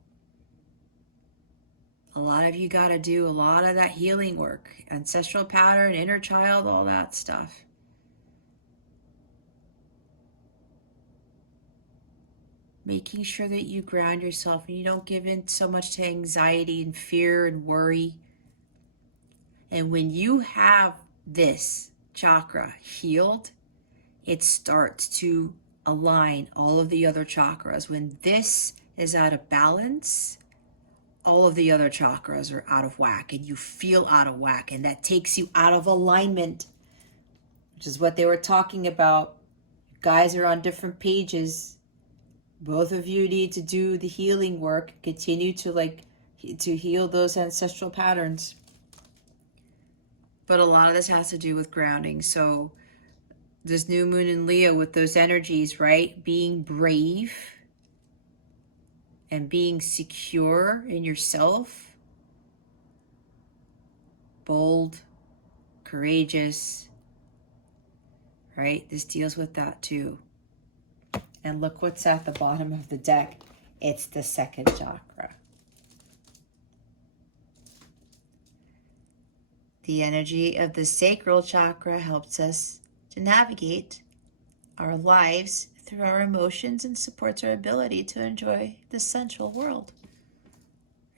A lot of you got to do a lot of that healing work, ancestral pattern, inner child, all that stuff. Making sure that you ground yourself and you don't give in so much to anxiety and fear and worry. And when you have this chakra healed, it starts to align all of the other chakras. When this is out of balance, all of the other chakras are out of whack and you feel out of whack, and that takes you out of alignment, which is what they were talking about. You guys are on different pages. Both of you need to do the healing work, continue to heal those ancestral patterns. But a lot of this has to do with grounding. So this new moon in Leo with those energies, right? Being brave and being secure in yourself. Bold, courageous, right? This deals with that too. And look what's at the bottom of the deck. It's the second chakra. The energy of the sacral chakra helps us to navigate our lives through our emotions and supports our ability to enjoy the sensual world.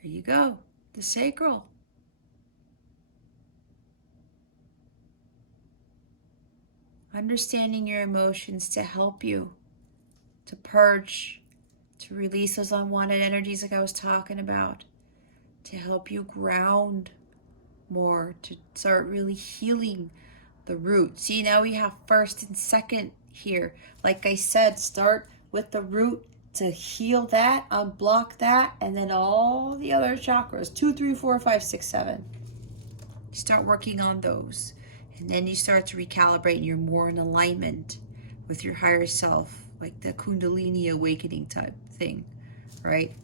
There you go, the sacral. Understanding your emotions to help you to purge, to release those unwanted energies like I was talking about, to help you ground more, to start really healing the root. See, now we have first and second here. Like I said, start with the root to heal that, unblock that, and then all the other chakras, 2, 3, 4, 5, 6, 7. You start working on those. And then you start to recalibrate and you're more in alignment with your higher self, like the Kundalini awakening type thing, right?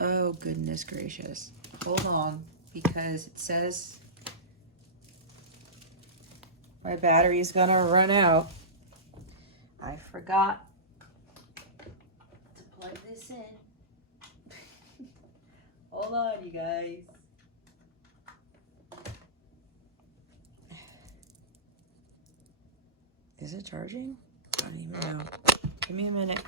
Oh, goodness gracious. Hold on, because it says my battery is gonna run out. I forgot to plug this in. Hold on, you guys. Is it charging? I don't even know. Give me a minute.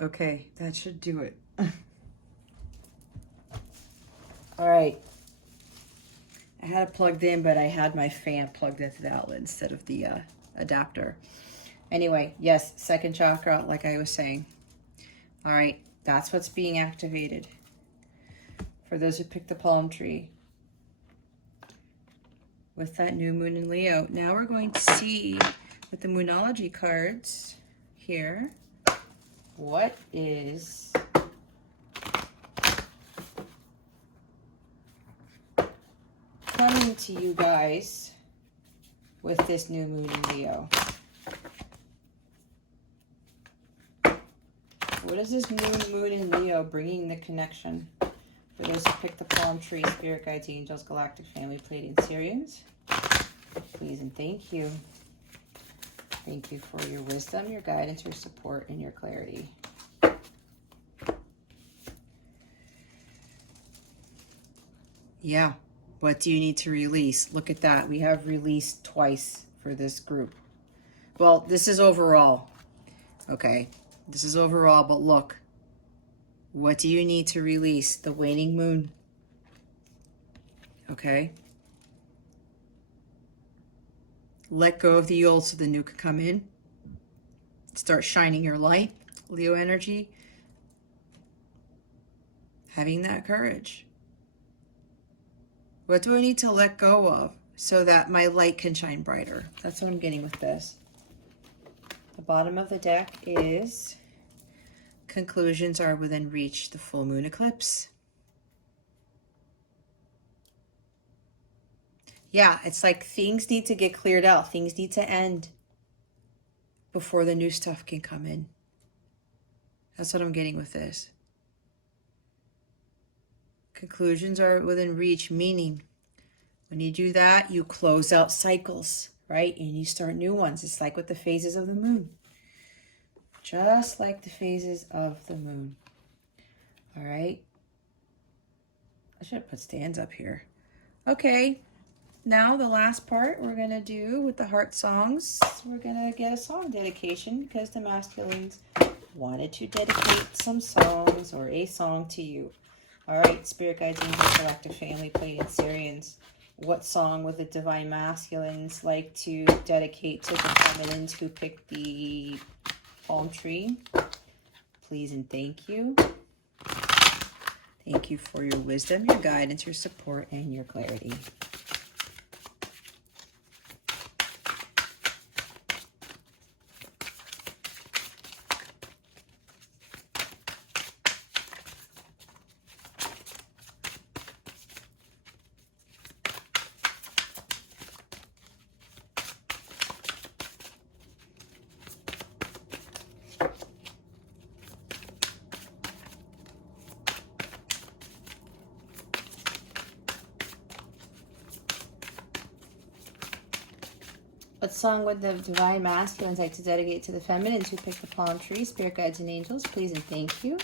Okay, that should do it. All right. I had it plugged in, but I had my fan plugged into the outlet instead of the adapter. Anyway, yes, second chakra, like I was saying. All right, that's what's being activated. For those who picked the palm tree with that new moon in Leo. Now we're going to see with the Moonology cards here, what is coming to you guys with this new moon in Leo. What is this new moon in Leo bringing the connection? For those who picked the palm tree, spirit guides, angels, galactic family, Pleiadian Syrians, please and thank you. Thank you for your wisdom, your guidance, your support, and your clarity. Yeah, what do you need to release? Look at that. We have released twice for this group. Well, this is overall. Okay, this is overall, but look. What do you need to release? The waning moon. Okay. Let go of the old so the new can come in. Start shining your light. Leo energy. Having that courage. What do I need to let go of so that my light can shine brighter? That's what I'm getting with this. The bottom of the deck is conclusions are within reach, the full moon eclipse. Yeah, it's like things need to get cleared out. Things need to end before the new stuff can come in. That's what I'm getting with this. Conclusions are within reach, meaning when you do that, you close out cycles, right? And you start new ones. It's like with the phases of the moon. Just like the phases of the moon. All right. I should have put stands up here. Okay. Now the last part we're going to do with the heart songs, we're going to get a song dedication because the masculines wanted to dedicate some songs or a song to you. All right, spirit guides, angels, galactic family, Pleiadian Syrians. what song would the divine masculines like to dedicate to the feminines who picked the palm tree? Please and thank you. Thank you for your wisdom, your guidance, your support, and your clarity. What song would the divine masculines like to dedicate to the feminines who picked the palm tree? Spirit guides and angels, please and thank you.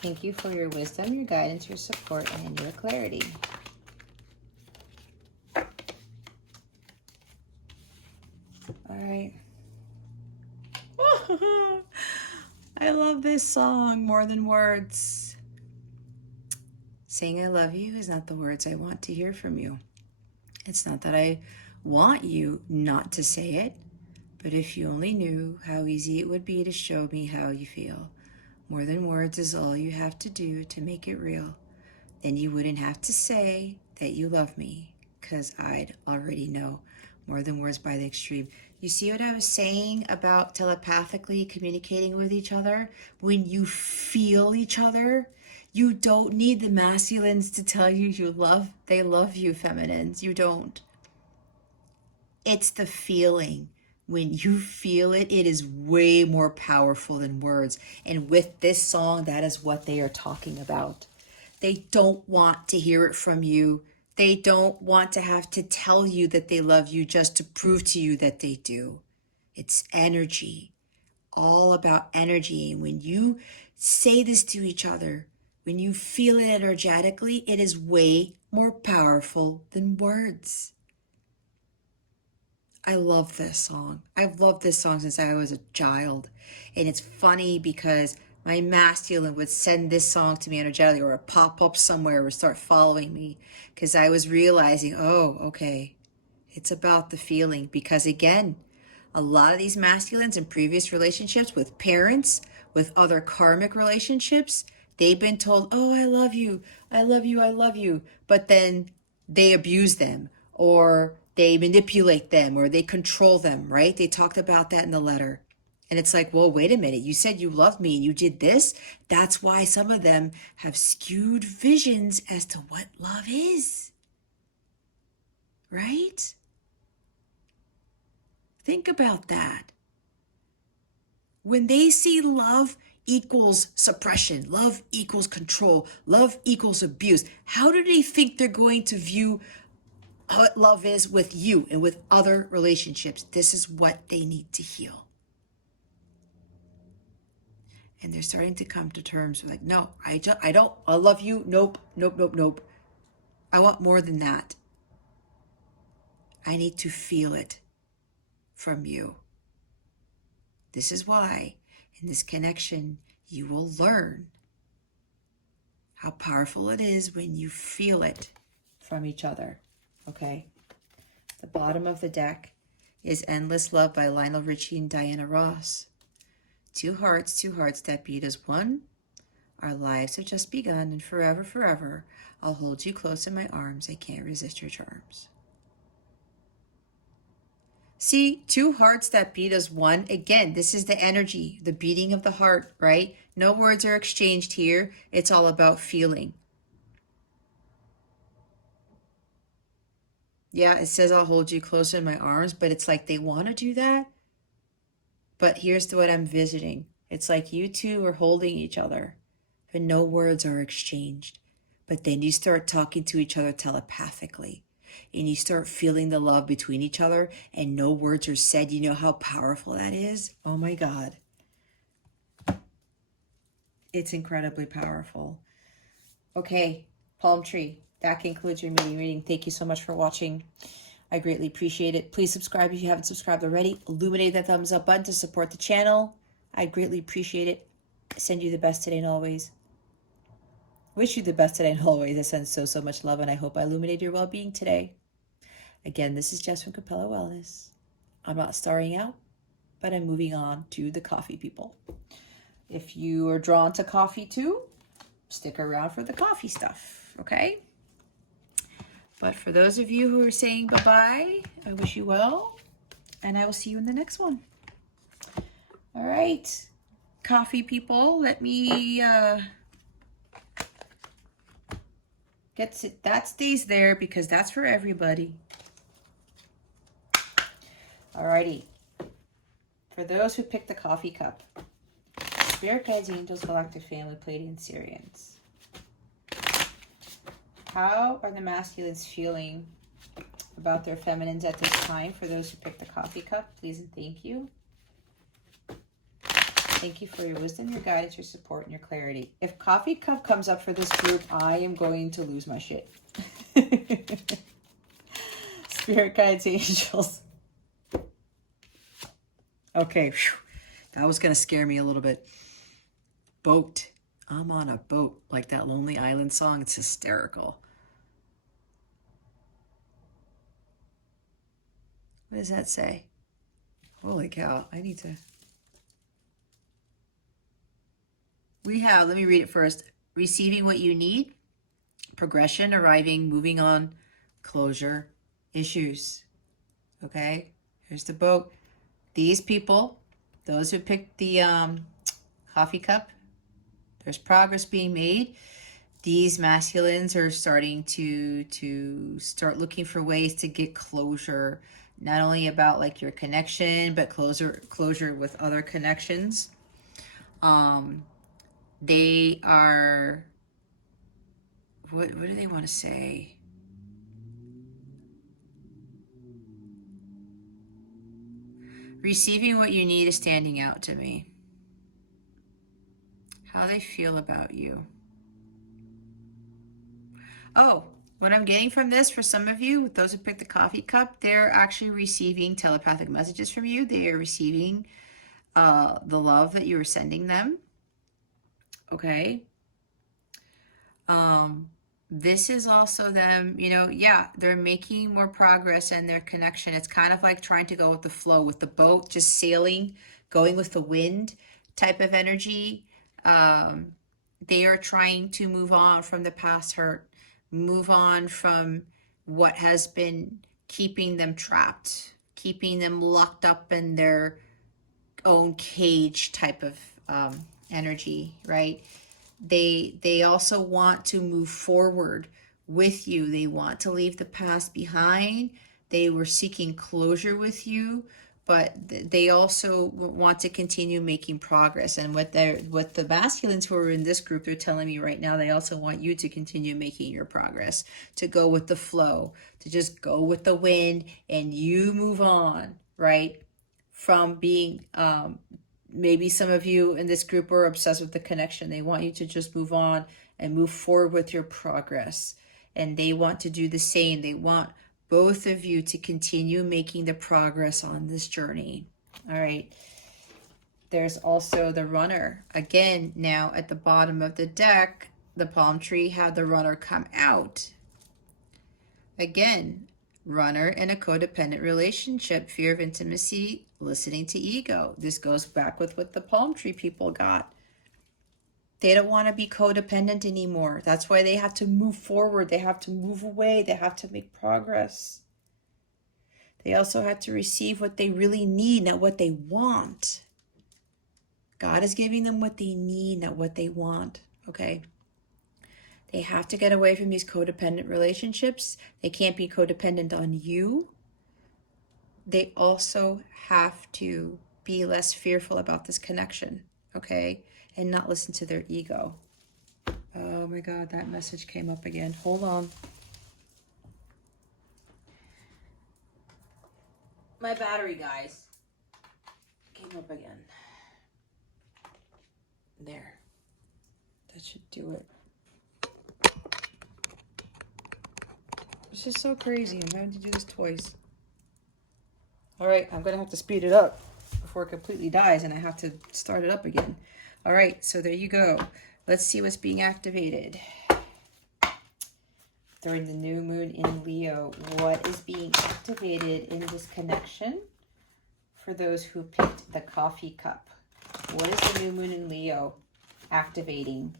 Thank you for your wisdom, your guidance, your support, and your clarity. All right. I love this song more than words. Saying I love you is not the words I want to hear from you. It's not that I want you not to say it, but if you only knew how easy it would be to show me how you feel. More than words is all you have to do to make it real. Then you wouldn't have to say that you love me, because I'd already know. More than words by the extreme. You see what I was saying about telepathically communicating with each other? When you feel each other, you don't need the masculines to tell you they love you, feminines. You don't. It's the feeling. When you feel it, it is way more powerful than words. And with this song, that is what they are talking about. They don't want to hear it from you. They don't want to have to tell you that they love you just to prove to you that they do. It's energy, all about energy. And when you say this to each other, when you feel it energetically, it is way more powerful than words. I love this song. I've loved this song since I was a child. And it's funny because my masculine would send this song to me energetically, or a pop up somewhere or start following me, because I was realizing, oh, okay, it's about the feeling. Because again, a lot of these masculines in previous relationships with parents, with other karmic relationships, they've been told, oh, I love you, I love you, I love you. But then they abuse them, or they manipulate them, or they control them, right? They talked about that in the letter. And it's like, well, wait a minute. You said you loved me and you did this. That's why some of them have skewed visions as to what love is. Right? Think about that. When they see love equals suppression, love equals control, love equals abuse, how do they think they're going to view what love is with you and with other relationships? This is what they need to heal. And they're starting to come to terms with like, no, I love you. Nope, nope, nope, nope. I want more than that. I need to feel it from you. This is why in this connection, you will learn how powerful it is when you feel it from each other. Okay. The bottom of the deck is Endless Love by Lionel Richie and Diana Ross. Two hearts that beat as one. Our lives have just begun, and forever, forever, I'll hold you close in my arms. I can't resist your charms. See, two hearts that beat as one. Again, this is the energy, the beating of the heart, right? No words are exchanged here. It's all about feeling. Yeah, it says I'll hold you close in my arms, but it's like they want to do that. But here's what I'm visiting. It's like you two are holding each other, but no words are exchanged. But then you start talking to each other telepathically, and you start feeling the love between each other, and no words are said. You know how powerful that is? Oh my God. It's incredibly powerful. Okay, palm tree. That concludes your meeting reading. Thank you so much for watching. I greatly appreciate it. Please subscribe if you haven't subscribed already. Illuminate that thumbs up button to support the channel. I greatly appreciate it. I send you the best today and always. Wish you the best today and always. I send so much love, and I hope I illuminated your well-being today. Again, this is Jess from Capella Wellness. I'm not starring out, but I'm moving on to the coffee people. If you are drawn to coffee too, stick around for the coffee stuff, okay? But for those of you who are saying bye-bye, I wish you well, and I will see you in the next one. All right, coffee people, let me that stays there because that's for everybody. Alrighty. For those who picked the coffee cup, Spirit Guides, Angels, Galactic Family, Pleiadians, Sirians. How are the masculines feeling about their feminines at this time? For those who picked the coffee cup, please and thank you. Thank you for your wisdom, your guidance, your support, and your clarity. If coffee cup comes up for this group, I am going to lose my shit. Spirit Guides, Angels. Okay, whew. That was going to scare me a little bit. Boat. I'm on a boat, like that Lonely Island song. It's hysterical. What does that say? Holy cow, I need to... We have, let me read it first. Receiving what you need, progression, arriving, moving on, closure, issues. Okay, here's the boat. These people, those who picked the coffee cup, there's progress being made. These masculines are starting to start looking for ways to get closure, not only about like your connection, but closure with other connections. They are, what do they want to say? Receiving what you need is standing out to me. How they feel about you. Oh, what I'm getting from this, for some of you, those who picked the coffee cup, they're actually receiving telepathic messages from you. They are receiving the love that you were sending them. Okay. This is also them, you know, yeah, they're making more progress in their connection. It's kind of like trying to go with the flow, with the boat, just sailing, going with the wind type of energy. They are trying to move on from the past hurt, move on from what has been keeping them trapped, keeping them locked up in their own cage type of energy, right? They also want to move forward with you. They want to leave the past behind. They were seeking closure with you, but they also want to continue making progress. And what the masculines who are in this group, they're telling me right now, they also want you to continue making your progress, to go with the flow, to just go with the wind, and you move on, right? From being maybe some of you in this group are obsessed with the connection. They want you to just move on and move forward with your progress. And they want to do the same. They want both of you to continue making the progress on this journey. All right. There's also the runner. Again, now at the bottom of the deck, the palm tree had the runner come out. Again, runner in a codependent relationship, fear of intimacy, listening to ego. This goes back with what the palm tree people got. They don't want to be codependent anymore. That's why they have to move forward. They have to move away. They have to make progress. They also have to receive what they really need, not what they want. God is giving them what they need, not what they want. Okay? They have to get away from these codependent relationships. They can't be codependent on you. They also have to be less fearful about this connection, okay? And not listen to their ego. Oh my God, that message came up again. Hold on. My battery, guys, came up again. There. That should do it. This is so crazy. I'm having to do this twice. All right, I'm going to have to speed it up before it completely dies, and I have to start it up again. All right, so there you go. Let's see what's being activated. during the new moon in Leo. What is being activated in this connection for those who picked the coffee cup? What is the new moon in Leo activating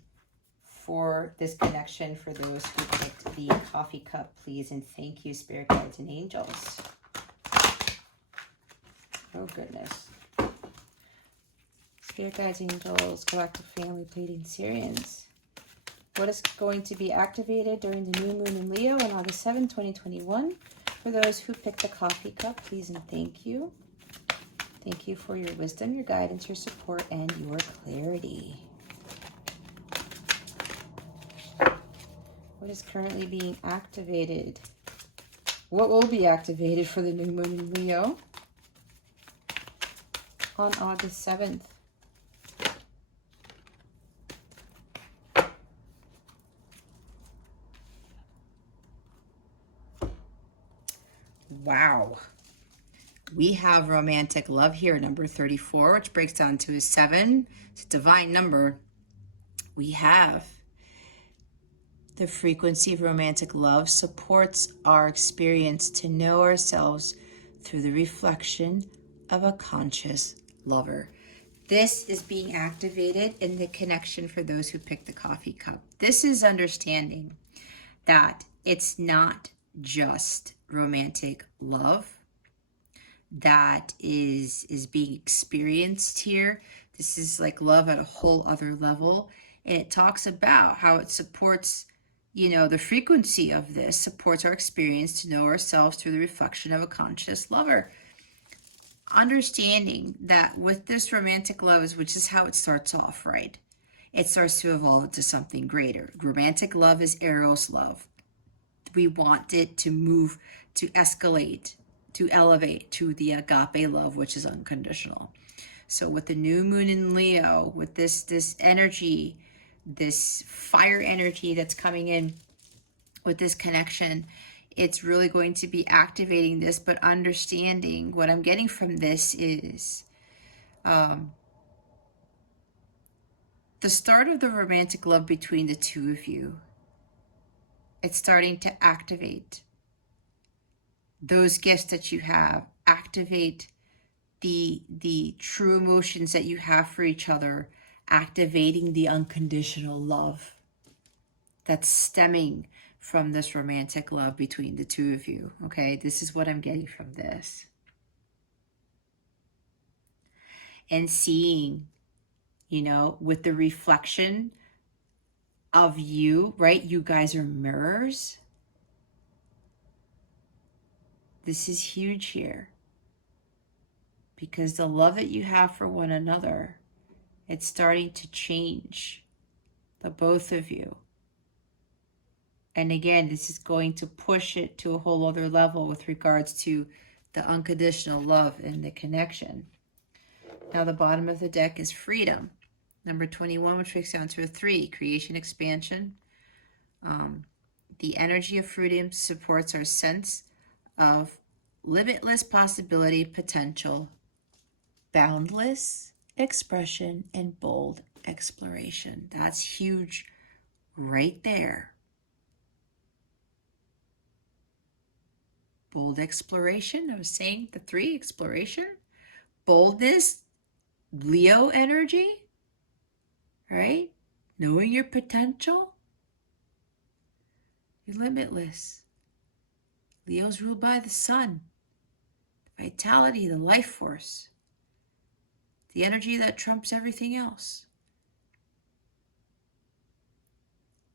for this connection for those who picked the coffee cup, please? And thank you, spirit guides and angels. Oh, goodness. Spirit guides, angels, galactic family, Pleiadian Sirians. What is going to be activated during the new moon in Leo on August 7, 2021? For those who picked the coffee cup, please and thank you. Thank you for your wisdom, your guidance, your support, and your clarity. What is currently being activated? What will be activated for the new moon in Leo on August 7th? Wow. We have romantic love here, number 34, which breaks down to a 7. It's a divine number. We have the frequency of romantic love supports our experience to know ourselves through the reflection of a conscious lover. This is being activated in the connection for those who pick the coffee cup. This is understanding that it's not just romantic love that is being experienced here. This is like love at a whole other level. And it talks about how it supports, you know, the frequency of this supports our experience to know ourselves through the reflection of a conscious lover. Understanding that with this romantic love, which is how it starts off, right? It starts to evolve into something greater. Romantic love is Eros love. We want it to move, to escalate, to elevate to the agape love, which is unconditional. So with the new moon in Leo, with this energy, this fire energy that's coming in with this connection, it's really going to be activating this, but understanding what I'm getting from this is the start of the romantic love between the two of you. It's starting to activate those gifts that you have, activate the true emotions that you have for each other, activating the unconditional love that's stemming from this romantic love between the two of you. Okay, this is what I'm getting from this. And seeing, you know, with the reflection of you, right? You guys are mirrors. This is huge here. Because the love that you have for one another, it's starting to change the both of you. And again, this is going to push it to a whole other level with regards to the unconditional love and the connection. Now the bottom of the deck is freedom. Number 21, which breaks down to a 3, creation, expansion. The energy of freedom supports our sense of limitless possibility, potential, boundless expression, and bold exploration. That's huge right there. Bold exploration, I was saying the 3, exploration, boldness, Leo energy, right? Knowing your potential, you're limitless. Leo's ruled by the sun, the vitality, the life force, the energy that trumps everything else.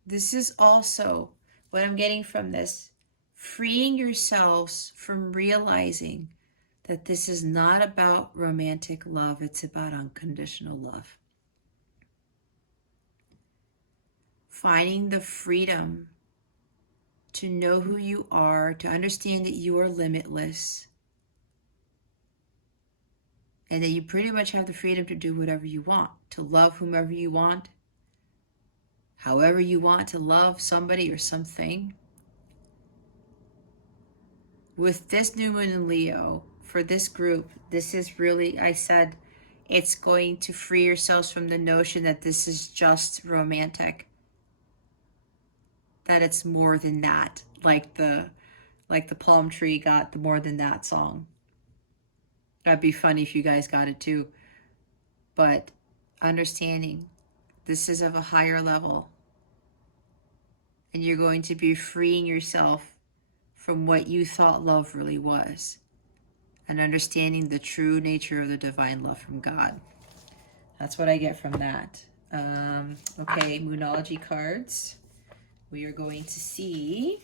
This is also what I'm getting from this, freeing yourselves from realizing that this is not about romantic love, it's about unconditional love. Finding the freedom to know who you are, to understand that you are limitless, and that you pretty much have the freedom to do whatever you want, to love whomever you want, however you want to love somebody or something. With this new moon in Leo, for this group, this is really, I said, it's going to free yourselves from the notion that this is just romantic. that it's more than that, like the palm tree got the More Than That song. That'd be funny if you guys got it too. But understanding this is of a higher level, and you're going to be freeing yourself from what you thought love really was, and understanding the true nature of the divine love from God. That's what I get from that. Okay, Moonology cards. We are going to see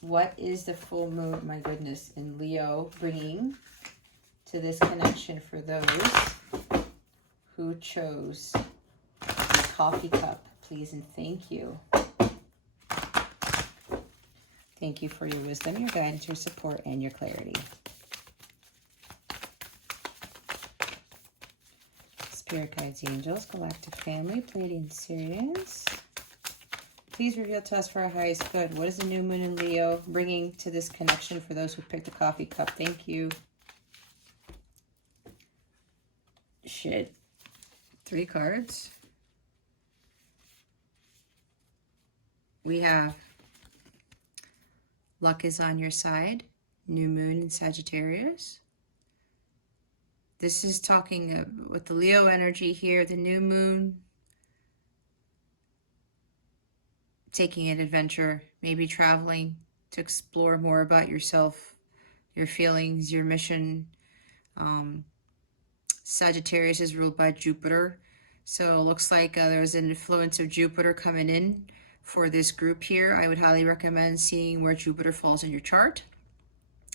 what is the full moon, my goodness, in Leo bringing to this connection for those who chose the coffee cup, please and thank you. Thank you for your wisdom, your guidance, your support, and your clarity. Spirit guides, angels, galactic family, Pleiadian Sirians. Please reveal to us for our highest good. What is the new moon in Leo bringing to this connection for those who picked the coffee cup? Thank you. Shit. 3 cards. We have luck is on your side. New moon in Sagittarius. This is talking with the Leo energy here. The new moon. Taking an adventure, maybe traveling to explore more about yourself, your feelings, your mission. Sagittarius is ruled by Jupiter, so it looks like there's an influence of Jupiter coming in for this group here. I would highly recommend seeing where Jupiter falls in your chart.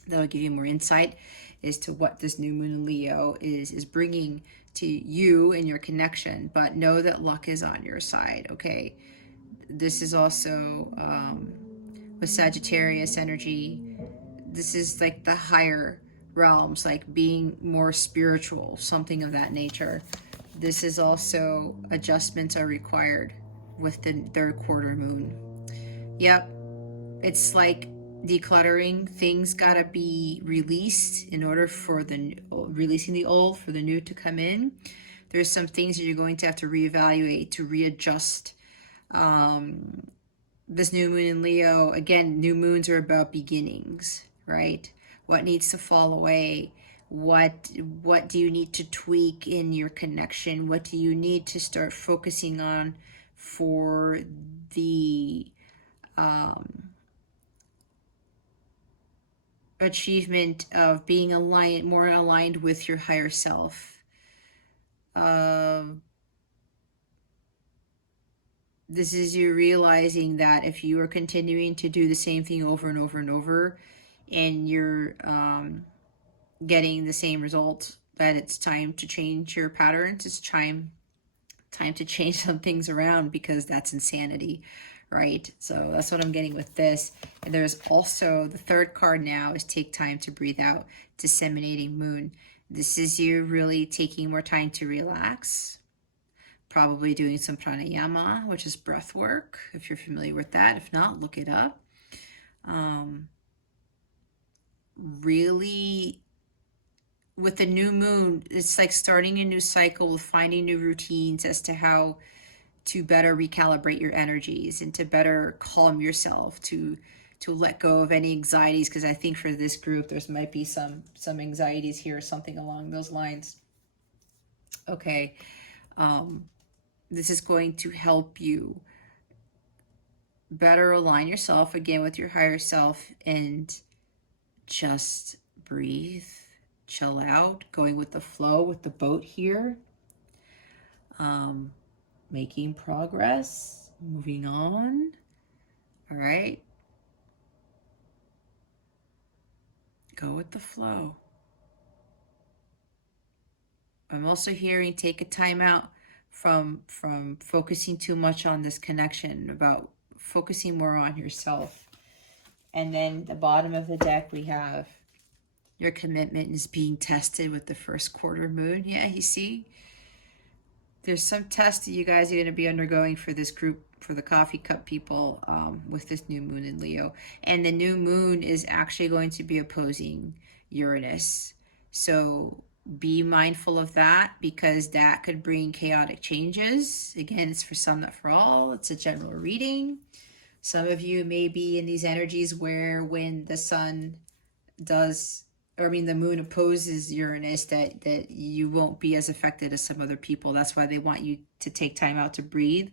That'll give you more insight as to what this new moon in Leo is bringing to you and your connection. But know that luck is on your side, okay? This is also with Sagittarius energy. This is like the higher realms, like being more spiritual, something of that nature. This is also adjustments are required with the 3rd quarter moon. Yep, it's like decluttering. Things gotta be released in order for releasing the old for the new to come in. There's some things that you're going to have to reevaluate, to readjust. This new moon in Leo, again, new moons are about beginnings, right? What needs to fall away? What do you need to tweak in your connection? What do you need to start focusing on for the achievement of being more aligned with your higher self? This is you realizing that if you are continuing to do the same thing over and over and over, and you're getting the same results, that it's time to change your patterns. It's time to change some things around, because that's insanity, right? So that's what I'm getting with this. And there's also the 3rd card now is take time to breathe out, disseminating moon. This is you really taking more time to relax. Probably doing some pranayama, which is breath work, if you're familiar with that. If not, look it up. Really, with the new moon, it's like starting a new cycle with finding new routines as to how to better recalibrate your energies and to better calm yourself, to let go of any anxieties, because I think for this group, there's might be some anxieties here or something along those lines. Okay. This is going to help you better align yourself again with your higher self and just breathe, chill out, going with the flow with the boat here. Making progress, moving on. All right. Go with the flow. I'm also hearing take a time out from focusing too much on this connection, about focusing more on yourself. And then the bottom of the deck, we have your commitment is being tested with the 1st quarter moon. Yeah, you see, there's some tests that you guys are going to be undergoing for this group, for the coffee cup people, with this new moon in Leo. And the new moon is actually going to be opposing Uranus. So be mindful of that, because that could bring chaotic changes. Again, it's for some, not for all. It's a general reading. Some of you may be in these energies where when the sun does, or I mean the moon opposes Uranus, that you won't be as affected as some other people. That's why they want you to take time out to breathe,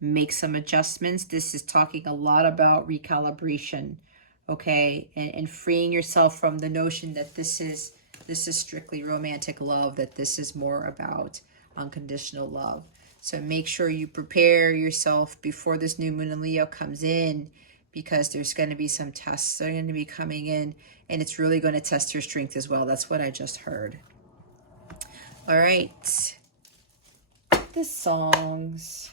make some adjustments. This is talking a lot about recalibration, okay, and freeing yourself from the notion that this is strictly romantic love, that this is more about unconditional love. So make sure you prepare yourself before this new moon in Leo comes in, because there's going to be some tests that are going to be coming in, and it's really going to test your strength as well. That's what I just heard. All right. The songs.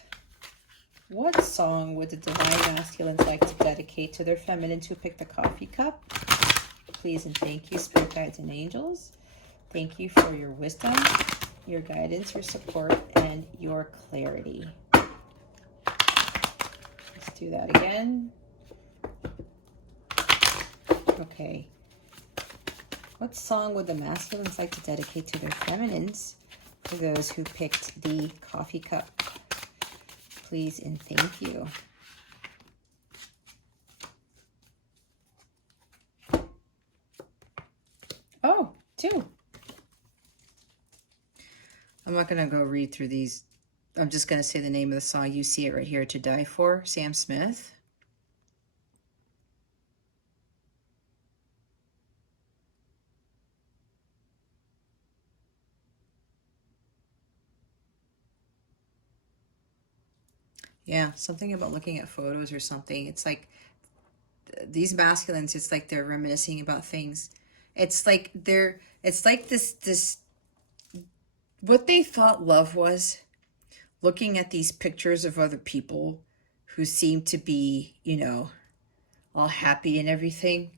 What song would the divine masculines like to dedicate to their feminines who picked the coffee cup? Please and thank you, spirit guides and angels. Thank you for your wisdom, your guidance, your support, and your clarity. Let's do that again. Okay. What song would the masculines like to dedicate to their feminines for those who picked the coffee cup? Please and thank you. Oh, two. I'm not going to go read through these. I'm just going to say the name of the song. You see it right here, To Die For, Sam Smith. Yeah, something about looking at photos or something. It's like these masculines, it's like they're reminiscing about things. It's like this what they thought love was, looking at these pictures of other people who seem to be, all happy and everything.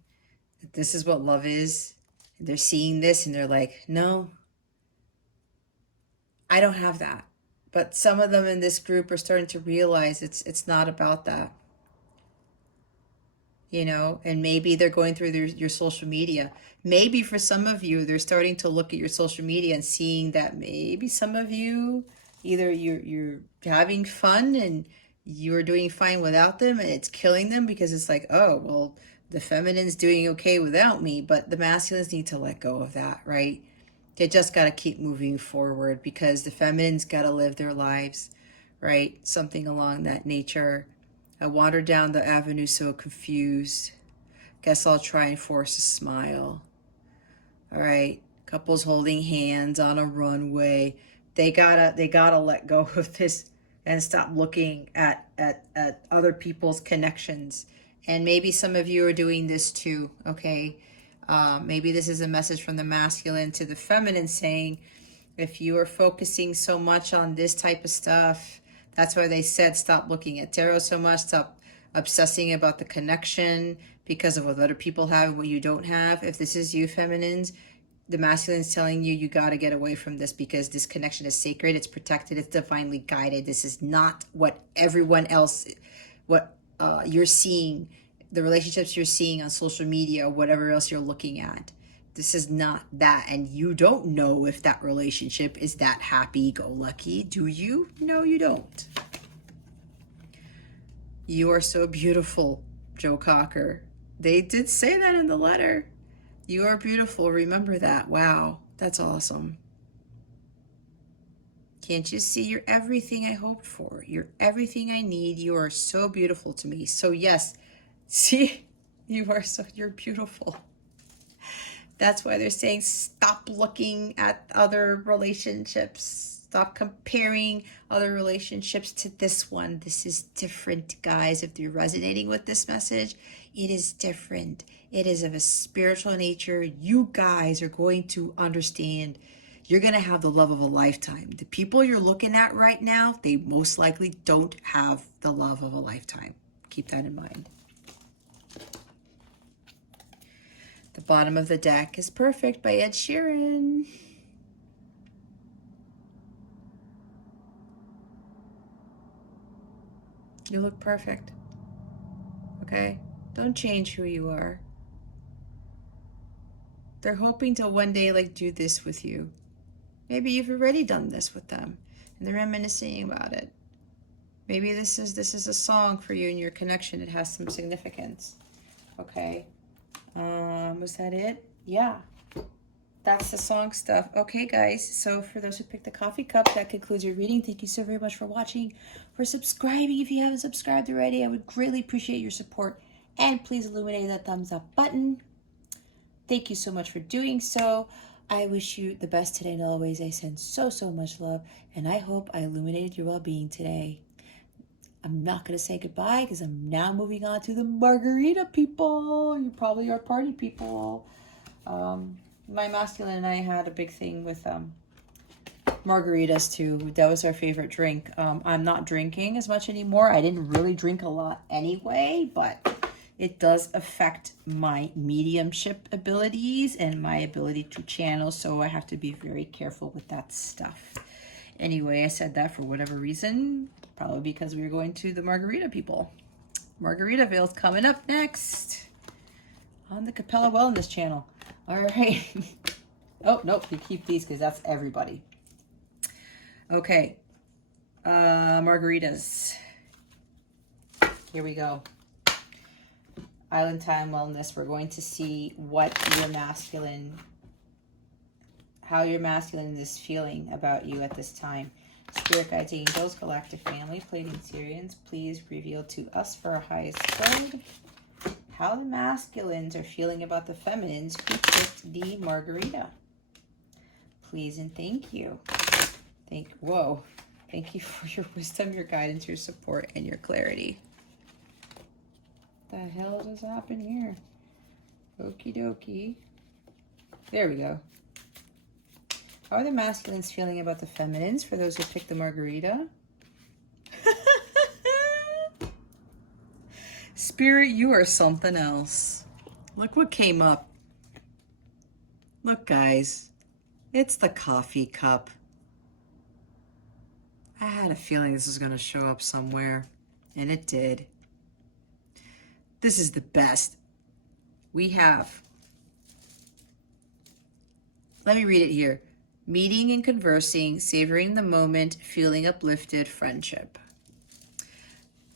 This is what love is. And they're seeing this and they're like, no, I don't have that. But some of them in this group are starting to realize it's not about that. And maybe they're going through your social media. Maybe for some of you, they're starting to look at your social media and seeing that maybe some of you, either you're having fun and you're doing fine without them, and it's killing them because it's like, oh, well, the feminine's doing okay without me, but the masculines need to let go of that, right? They just got to keep moving forward, because the feminines got to live their lives, right? Something along that nature. I wander down the avenue so confused. Guess I'll try and force a smile. All right, couples holding hands on a runway. They gotta let go of this and stop looking at other people's connections. And maybe some of you are doing this too. Okay, maybe this is a message from the masculine to the feminine saying, if you are focusing so much on this type of stuff, that's why they said stop looking at tarot so much, stop obsessing about the connection because of what other people have and what you don't have. If this is you, feminines, the masculine's telling you, you got to get away from this, because this connection is sacred, it's protected, it's divinely guided. This is not what everyone else, what you're seeing, the relationships you're seeing on social media or whatever else you're looking at. This is not that, and you don't know if that relationship is that happy-go-lucky, do you? No, you don't. You are so beautiful, Joe Cocker. They did say that in the letter. You are beautiful. Remember that. Wow, that's awesome. Can't you see you're everything I hoped for? You're everything I need. You are so beautiful to me. So yes, see, you're beautiful. That's why they're saying stop looking at other relationships. Stop comparing other relationships to this one. This is different, guys. If you're resonating with this message, it is different. It is of a spiritual nature. You guys are going to understand. You're going to have the love of a lifetime. The people you're looking at right now, they most likely don't have the love of a lifetime. Keep that in mind. The bottom of the deck is Perfect by Ed Sheeran. You look perfect. Okay? Don't change who you are. They're hoping to one day like do this with you. Maybe you've already done this with them and they're reminiscing about it. Maybe this is a song for you and your connection. It has some significance. Okay. Was that it? Yeah. That's the song stuff. Okay, guys. So for those who picked the coffee cup, that concludes your reading. Thank you so very much for watching, for subscribing. If you haven't subscribed already, I would greatly appreciate your support. And please illuminate that thumbs up button. Thank you so much for doing so. I wish you the best today and always. I send so much love, and I hope I illuminated your well-being today. I'm not going to say goodbye because I'm now moving on to the Margarita people. You probably are party people. My masculine and I had a big thing with margaritas too. That was our favorite drink. I'm not drinking as much anymore. I didn't really drink a lot anyway, but it does affect my mediumship abilities and my ability to channel, so I have to be very careful with that stuff. Anyway, I said that for whatever reason, probably because we were going to the Margarita people. Margaritaville's coming up next on the Capella Wellness channel. All right. Oh, nope, you keep these because that's everybody. Okay. Margaritas. Here we go. Island Time Wellness. We're going to see what your masculine, how your masculine is feeling about you at this time. Spirit guides, angels, galactic family, Pleiadians, please reveal to us for our highest good how the masculines are feeling about the feminines who picked the Margarita. Please and thank you. Thank you for your wisdom, your guidance, your support, and your clarity. What the hell just happened here? Okie dokie. There we go. How are the masculines feeling about the feminines for those who picked the Margarita? Spirit, you are something else. Look what came up. Look, guys. It's the coffee cup. I had a feeling this was going to show up somewhere, and it did. This is the best. We have, let me read it here. Meeting and conversing, savoring the moment, feeling uplifted, friendship.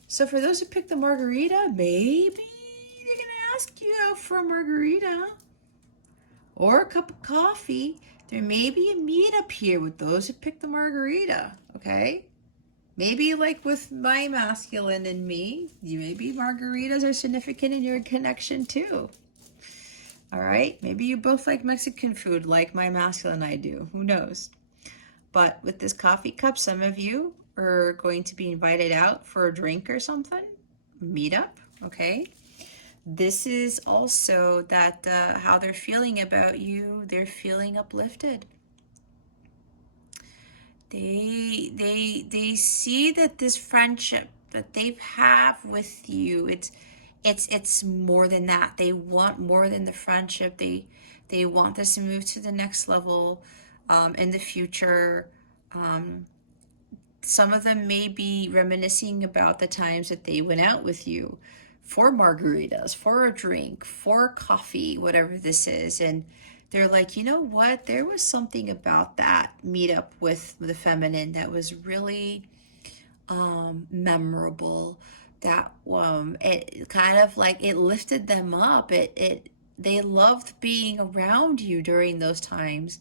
So for those who picked the Margarita, maybe they're going to ask you out for a margarita or a cup of coffee. There may be a meetup here with those who picked the Margarita, okay? Maybe like with my masculine and me, maybe margaritas are significant in your connection too. All right, maybe you both like Mexican food like my masculine and I do, who knows? But with this coffee cup, some of you are going to be invited out for a drink or something, meetup, okay? This is also that how they're feeling about you, they're feeling uplifted. They see that this friendship that they have with you, it's more than that. They want more than the friendship. They want this to move to the next level in the future. Some of them may be reminiscing about the times that they went out with you for margaritas, for a drink, for coffee, whatever this is, and they're like, you know what? There was something about that meetup with the feminine that was really memorable. That it kind of like it lifted them up. They loved being around you during those times,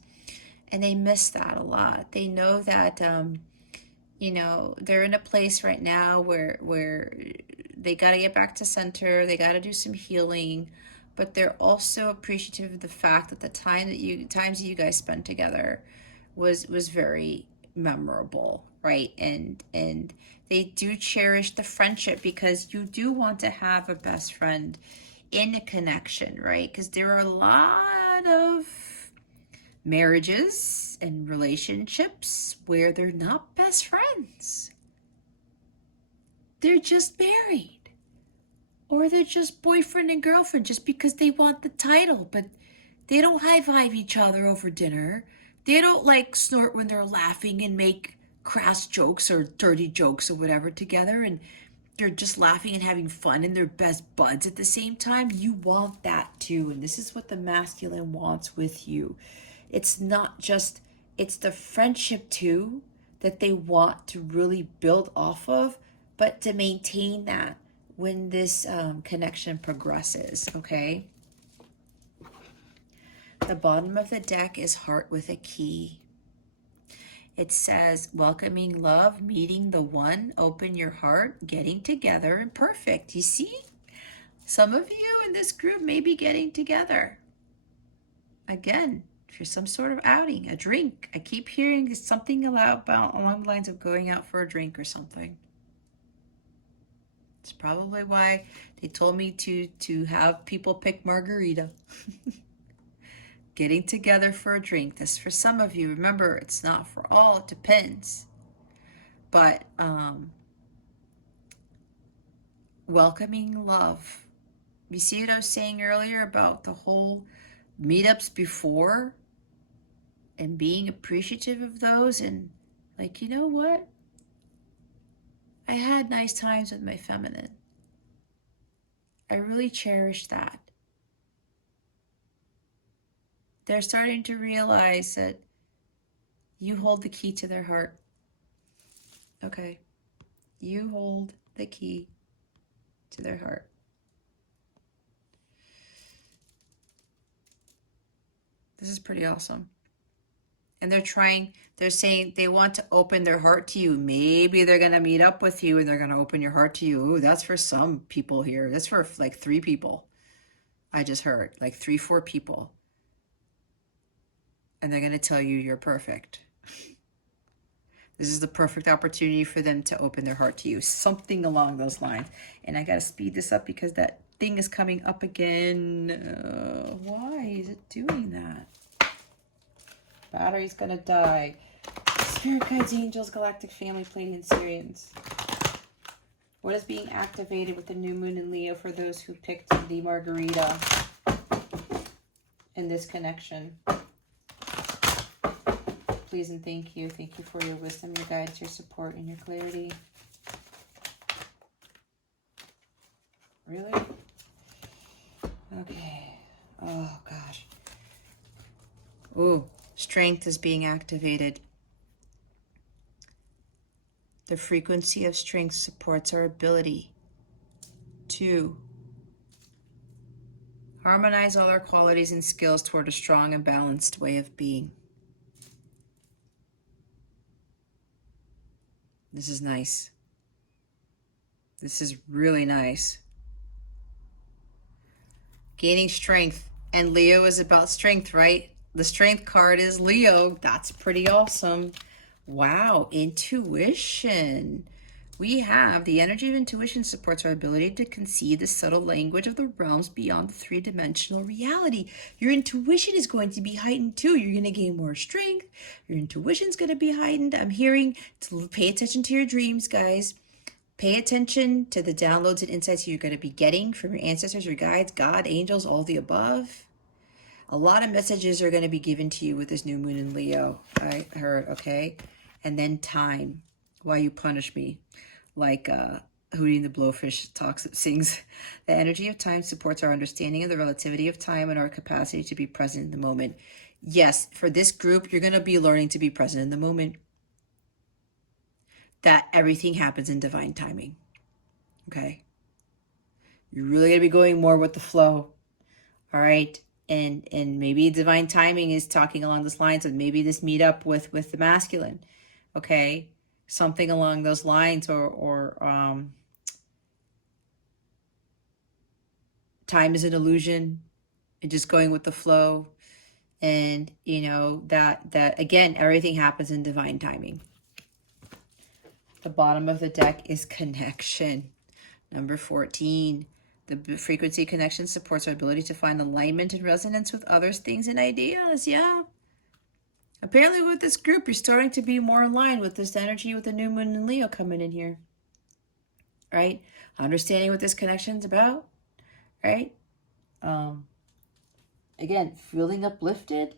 and they miss that a lot. They know that you know, they're in a place right now where they got to get back to center. They got to do some healing. But they're also appreciative of the fact that the times that you guys spent together was very memorable, right? And they do cherish the friendship because you do want to have a best friend in a connection, right? Because there are a lot of marriages and relationships where they're not best friends. They're just married. Or they're just boyfriend and girlfriend just because they want the title, but they don't high-five each other over dinner. They don't like snort when they're laughing and make crass jokes or dirty jokes or whatever together. And you're just laughing and having fun and they're best buds at the same time, you want that too. And this is what the masculine wants with you. It's not just, it's the friendship too that they want to really build off of, but to maintain that when this connection progresses, okay? The bottom of the deck is heart with a key. It says, welcoming love, meeting the one, open your heart, getting together, and perfect. You see? Some of you in this group may be getting together. Again, for some sort of outing, a drink. I keep hearing something about along the lines of going out for a drink or something. It's probably why they told me to have people pick Margarita. Getting together for a drink. This for some of you. Remember, it's not for all. It depends. But welcoming love. You see what I was saying earlier about the whole meetups before and being appreciative of those and like, you know what? I had nice times with my feminine. I really cherished that. They're starting to realize that you hold the key to their heart. Okay. You hold the key to their heart. This is pretty awesome. And they're saying they want to open their heart to you. Maybe they're going to meet up with you and they're going to open your heart to you. Ooh, that's for some people here. That's for like 3 people. I just heard like 3, 4 people. And they're going to tell you you're perfect. This is the perfect opportunity for them to open their heart to you. Something along those lines. And I got to speed this up because that thing is coming up again. Why is it doing that? Battery's going to die. Spirit guides, angels, galactic family, Pleiadian Syrians. What is being activated with the new moon in Leo for those who picked the Margarita in this connection? Please and thank you. Thank you for your wisdom, your guidance, your support, and your clarity. Really? Okay. Oh, gosh. Ooh, strength is being activated. The frequency of strength supports our ability to harmonize all our qualities and skills toward a strong and balanced way of being. This is nice. This is really nice. Gaining strength. And Leo is about strength, right? The strength card is Leo. That's pretty awesome. Wow. Intuition. We have the energy of intuition supports our ability to conceive the subtle language of the realms beyond the 3-dimensional reality. Your intuition is going to be heightened too. You're going to gain more strength. Your intuition's going to be heightened. I'm hearing to pay attention to your dreams, guys. Pay attention to the downloads and insights you're going to be getting from your ancestors, your guides, God, angels, all the above. A lot of messages are going to be given to you with this new moon in Leo. I heard, okay? And then time. Why you punish me? Like Hootie and the Blowfish sings. The energy of time supports our understanding of the relativity of time and our capacity to be present in the moment. Yes, for this group, you're going to be learning to be present in the moment. That everything happens in divine timing. Okay? You're really going to be going more with the flow. All right? And maybe divine timing is talking along those lines of maybe this meetup with the masculine. Okay? Something along those lines, or time is an illusion and just going with the flow. And you know that again, everything happens in divine timing. The bottom of the deck is connection. Number 14. The frequency connection supports our ability to find alignment and resonance with others, things, and ideas. Yeah. Apparently with this group, you're starting to be more aligned with this energy with the new moon and Leo coming in here. Right? Understanding what this connection's about. Right? Again, feeling uplifted.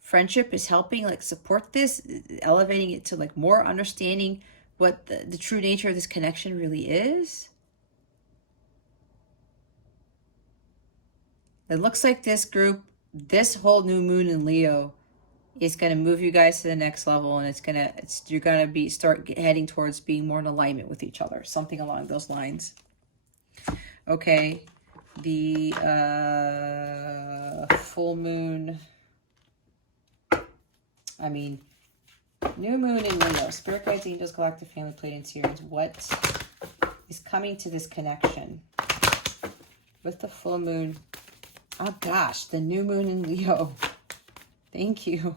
Friendship is helping like support this, elevating it to like more understanding what the true nature of this connection really is. It looks like this group, this whole new moon in Leo is going to move you guys to the next level, and you're going to start heading towards being more in alignment with each other, something along those lines. Okay, the full moon, new moon in Leo, spirit guides, angels, galactic family, Pleiadian series. What is coming to this connection with the full moon? Oh gosh, the new moon in Leo. Thank you.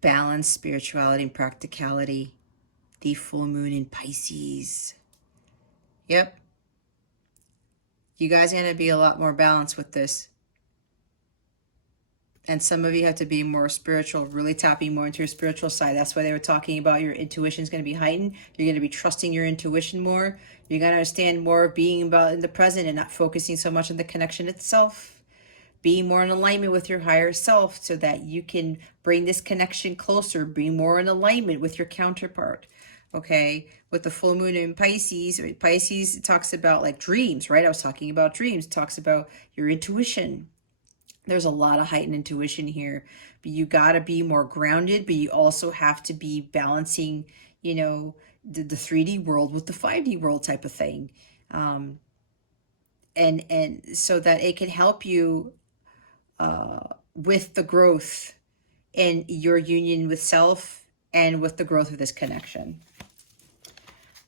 Balance, spirituality, and practicality. The full moon in Pisces. Yep. You guys are going to be a lot more balanced with this. And some of you have to be more spiritual, really tapping more into your spiritual side. That's why they were talking about your intuition is going to be heightened. You're going to be trusting your intuition more. You're going to understand more of being about in the present and not focusing so much on the connection itself. Being more in alignment with your higher self so that you can bring this connection closer. Be more in alignment with your counterpart. Okay, with the full moon in Pisces, Pisces talks about like dreams, right? I was talking about dreams. It talks about your intuition. There's a lot of heightened intuition here, but you got to be more grounded, but you also have to be balancing, you know, the 3D world with the 5D world type of thing. And so that it can help you with the growth in your union with self and with the growth of this connection.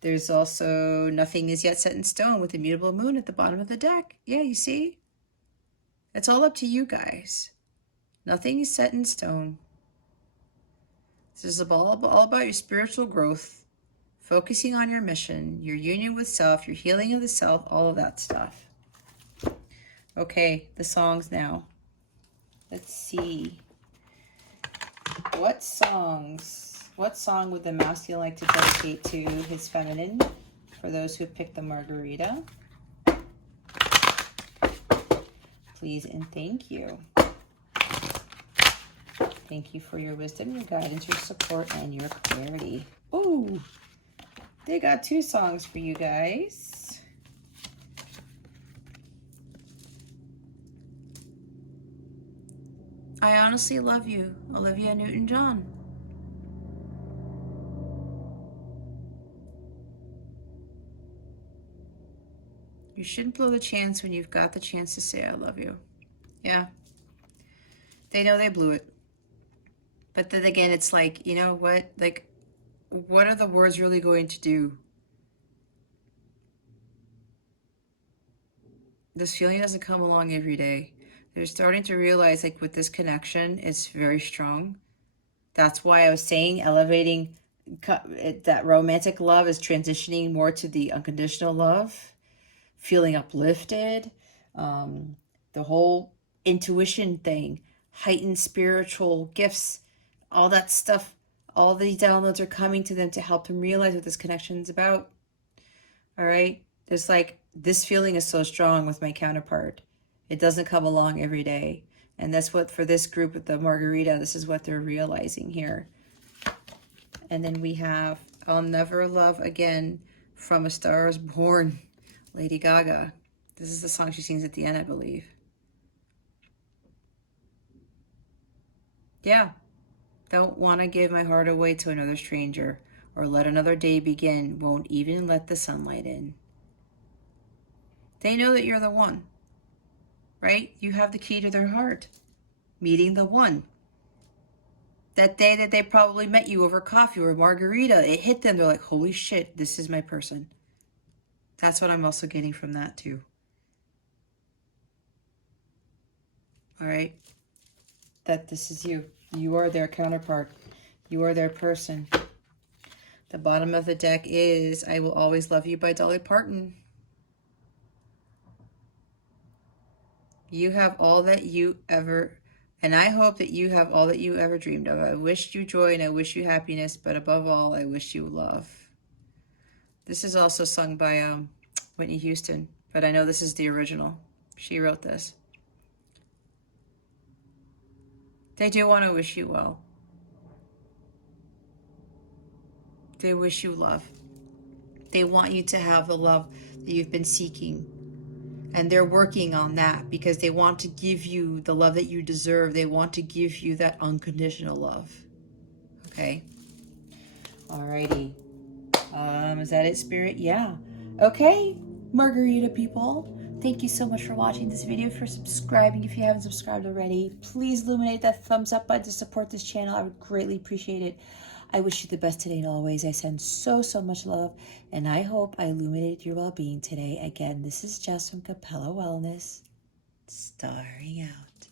There's also nothing is yet set in stone with the mutable moon at the bottom of the deck. Yeah, you see? It's all up to you guys. Nothing is set in stone. This is all about your spiritual growth, focusing on your mission, your union with self, your healing of the self, all of that stuff. Okay, the songs now. Let's see. What song would the masculine like to dedicate to his feminine? For those who picked the Margarita. Please and thank you. Thank you for your wisdom, your guidance, your support, and your clarity. Ooh, they got 2 songs for you guys. I honestly love you, Olivia Newton-John. You shouldn't blow the chance when you've got the chance to say I love you. Yeah. They know they blew it. But then again, it's like, you know what? Like, what are the words really going to do? This feeling doesn't come along every day. They're starting to realize, like, with this connection, it's very strong. That's why I was saying elevating that romantic love is transitioning more to the unconditional love, feeling uplifted, the whole intuition thing, heightened spiritual gifts, all that stuff, all these downloads are coming to them to help them realize what this connection is about. All right? There's like, this feeling is so strong with my counterpart. It doesn't come along every day. And that's what, for this group with the Margarita, this is what they're realizing here. And then we have I'll Never Love Again from A Star Is Born, Lady Gaga. This is the song she sings at the end, I believe. Yeah. Don't want to give my heart away to another stranger or let another day begin. Won't even let the sunlight in. They know that you're the one, right? You have the key to their heart. Meeting the one. That day that they probably met you over coffee or margarita, it hit them. They're like, holy shit, this is my person. That's what I'm also getting from that too. All right? That this is you. You are their counterpart. You are their person. The bottom of the deck is I Will Always Love You by Dolly Parton. You have all that you ever, and I hope that you have all that you ever dreamed of. I wish you joy and I wish you happiness, but above all, I wish you love. This is also sung by Whitney Houston, but I know this is the original. She wrote this. They do want to wish you well. They wish you love. They want you to have the love that you've been seeking. And they're working on that because they want to give you the love that you deserve. They want to give you that unconditional love. Okay? Alrighty. Is that it, Spirit? Yeah. Okay, Margarita people. Thank you so much for watching this video, for subscribing if you haven't subscribed already. Please illuminate that thumbs up button to support this channel. I would greatly appreciate it. I wish you the best today and always. I send so much love, and I hope I illuminated your well-being today. Again, this is Jess from Capella Wellness, starring out.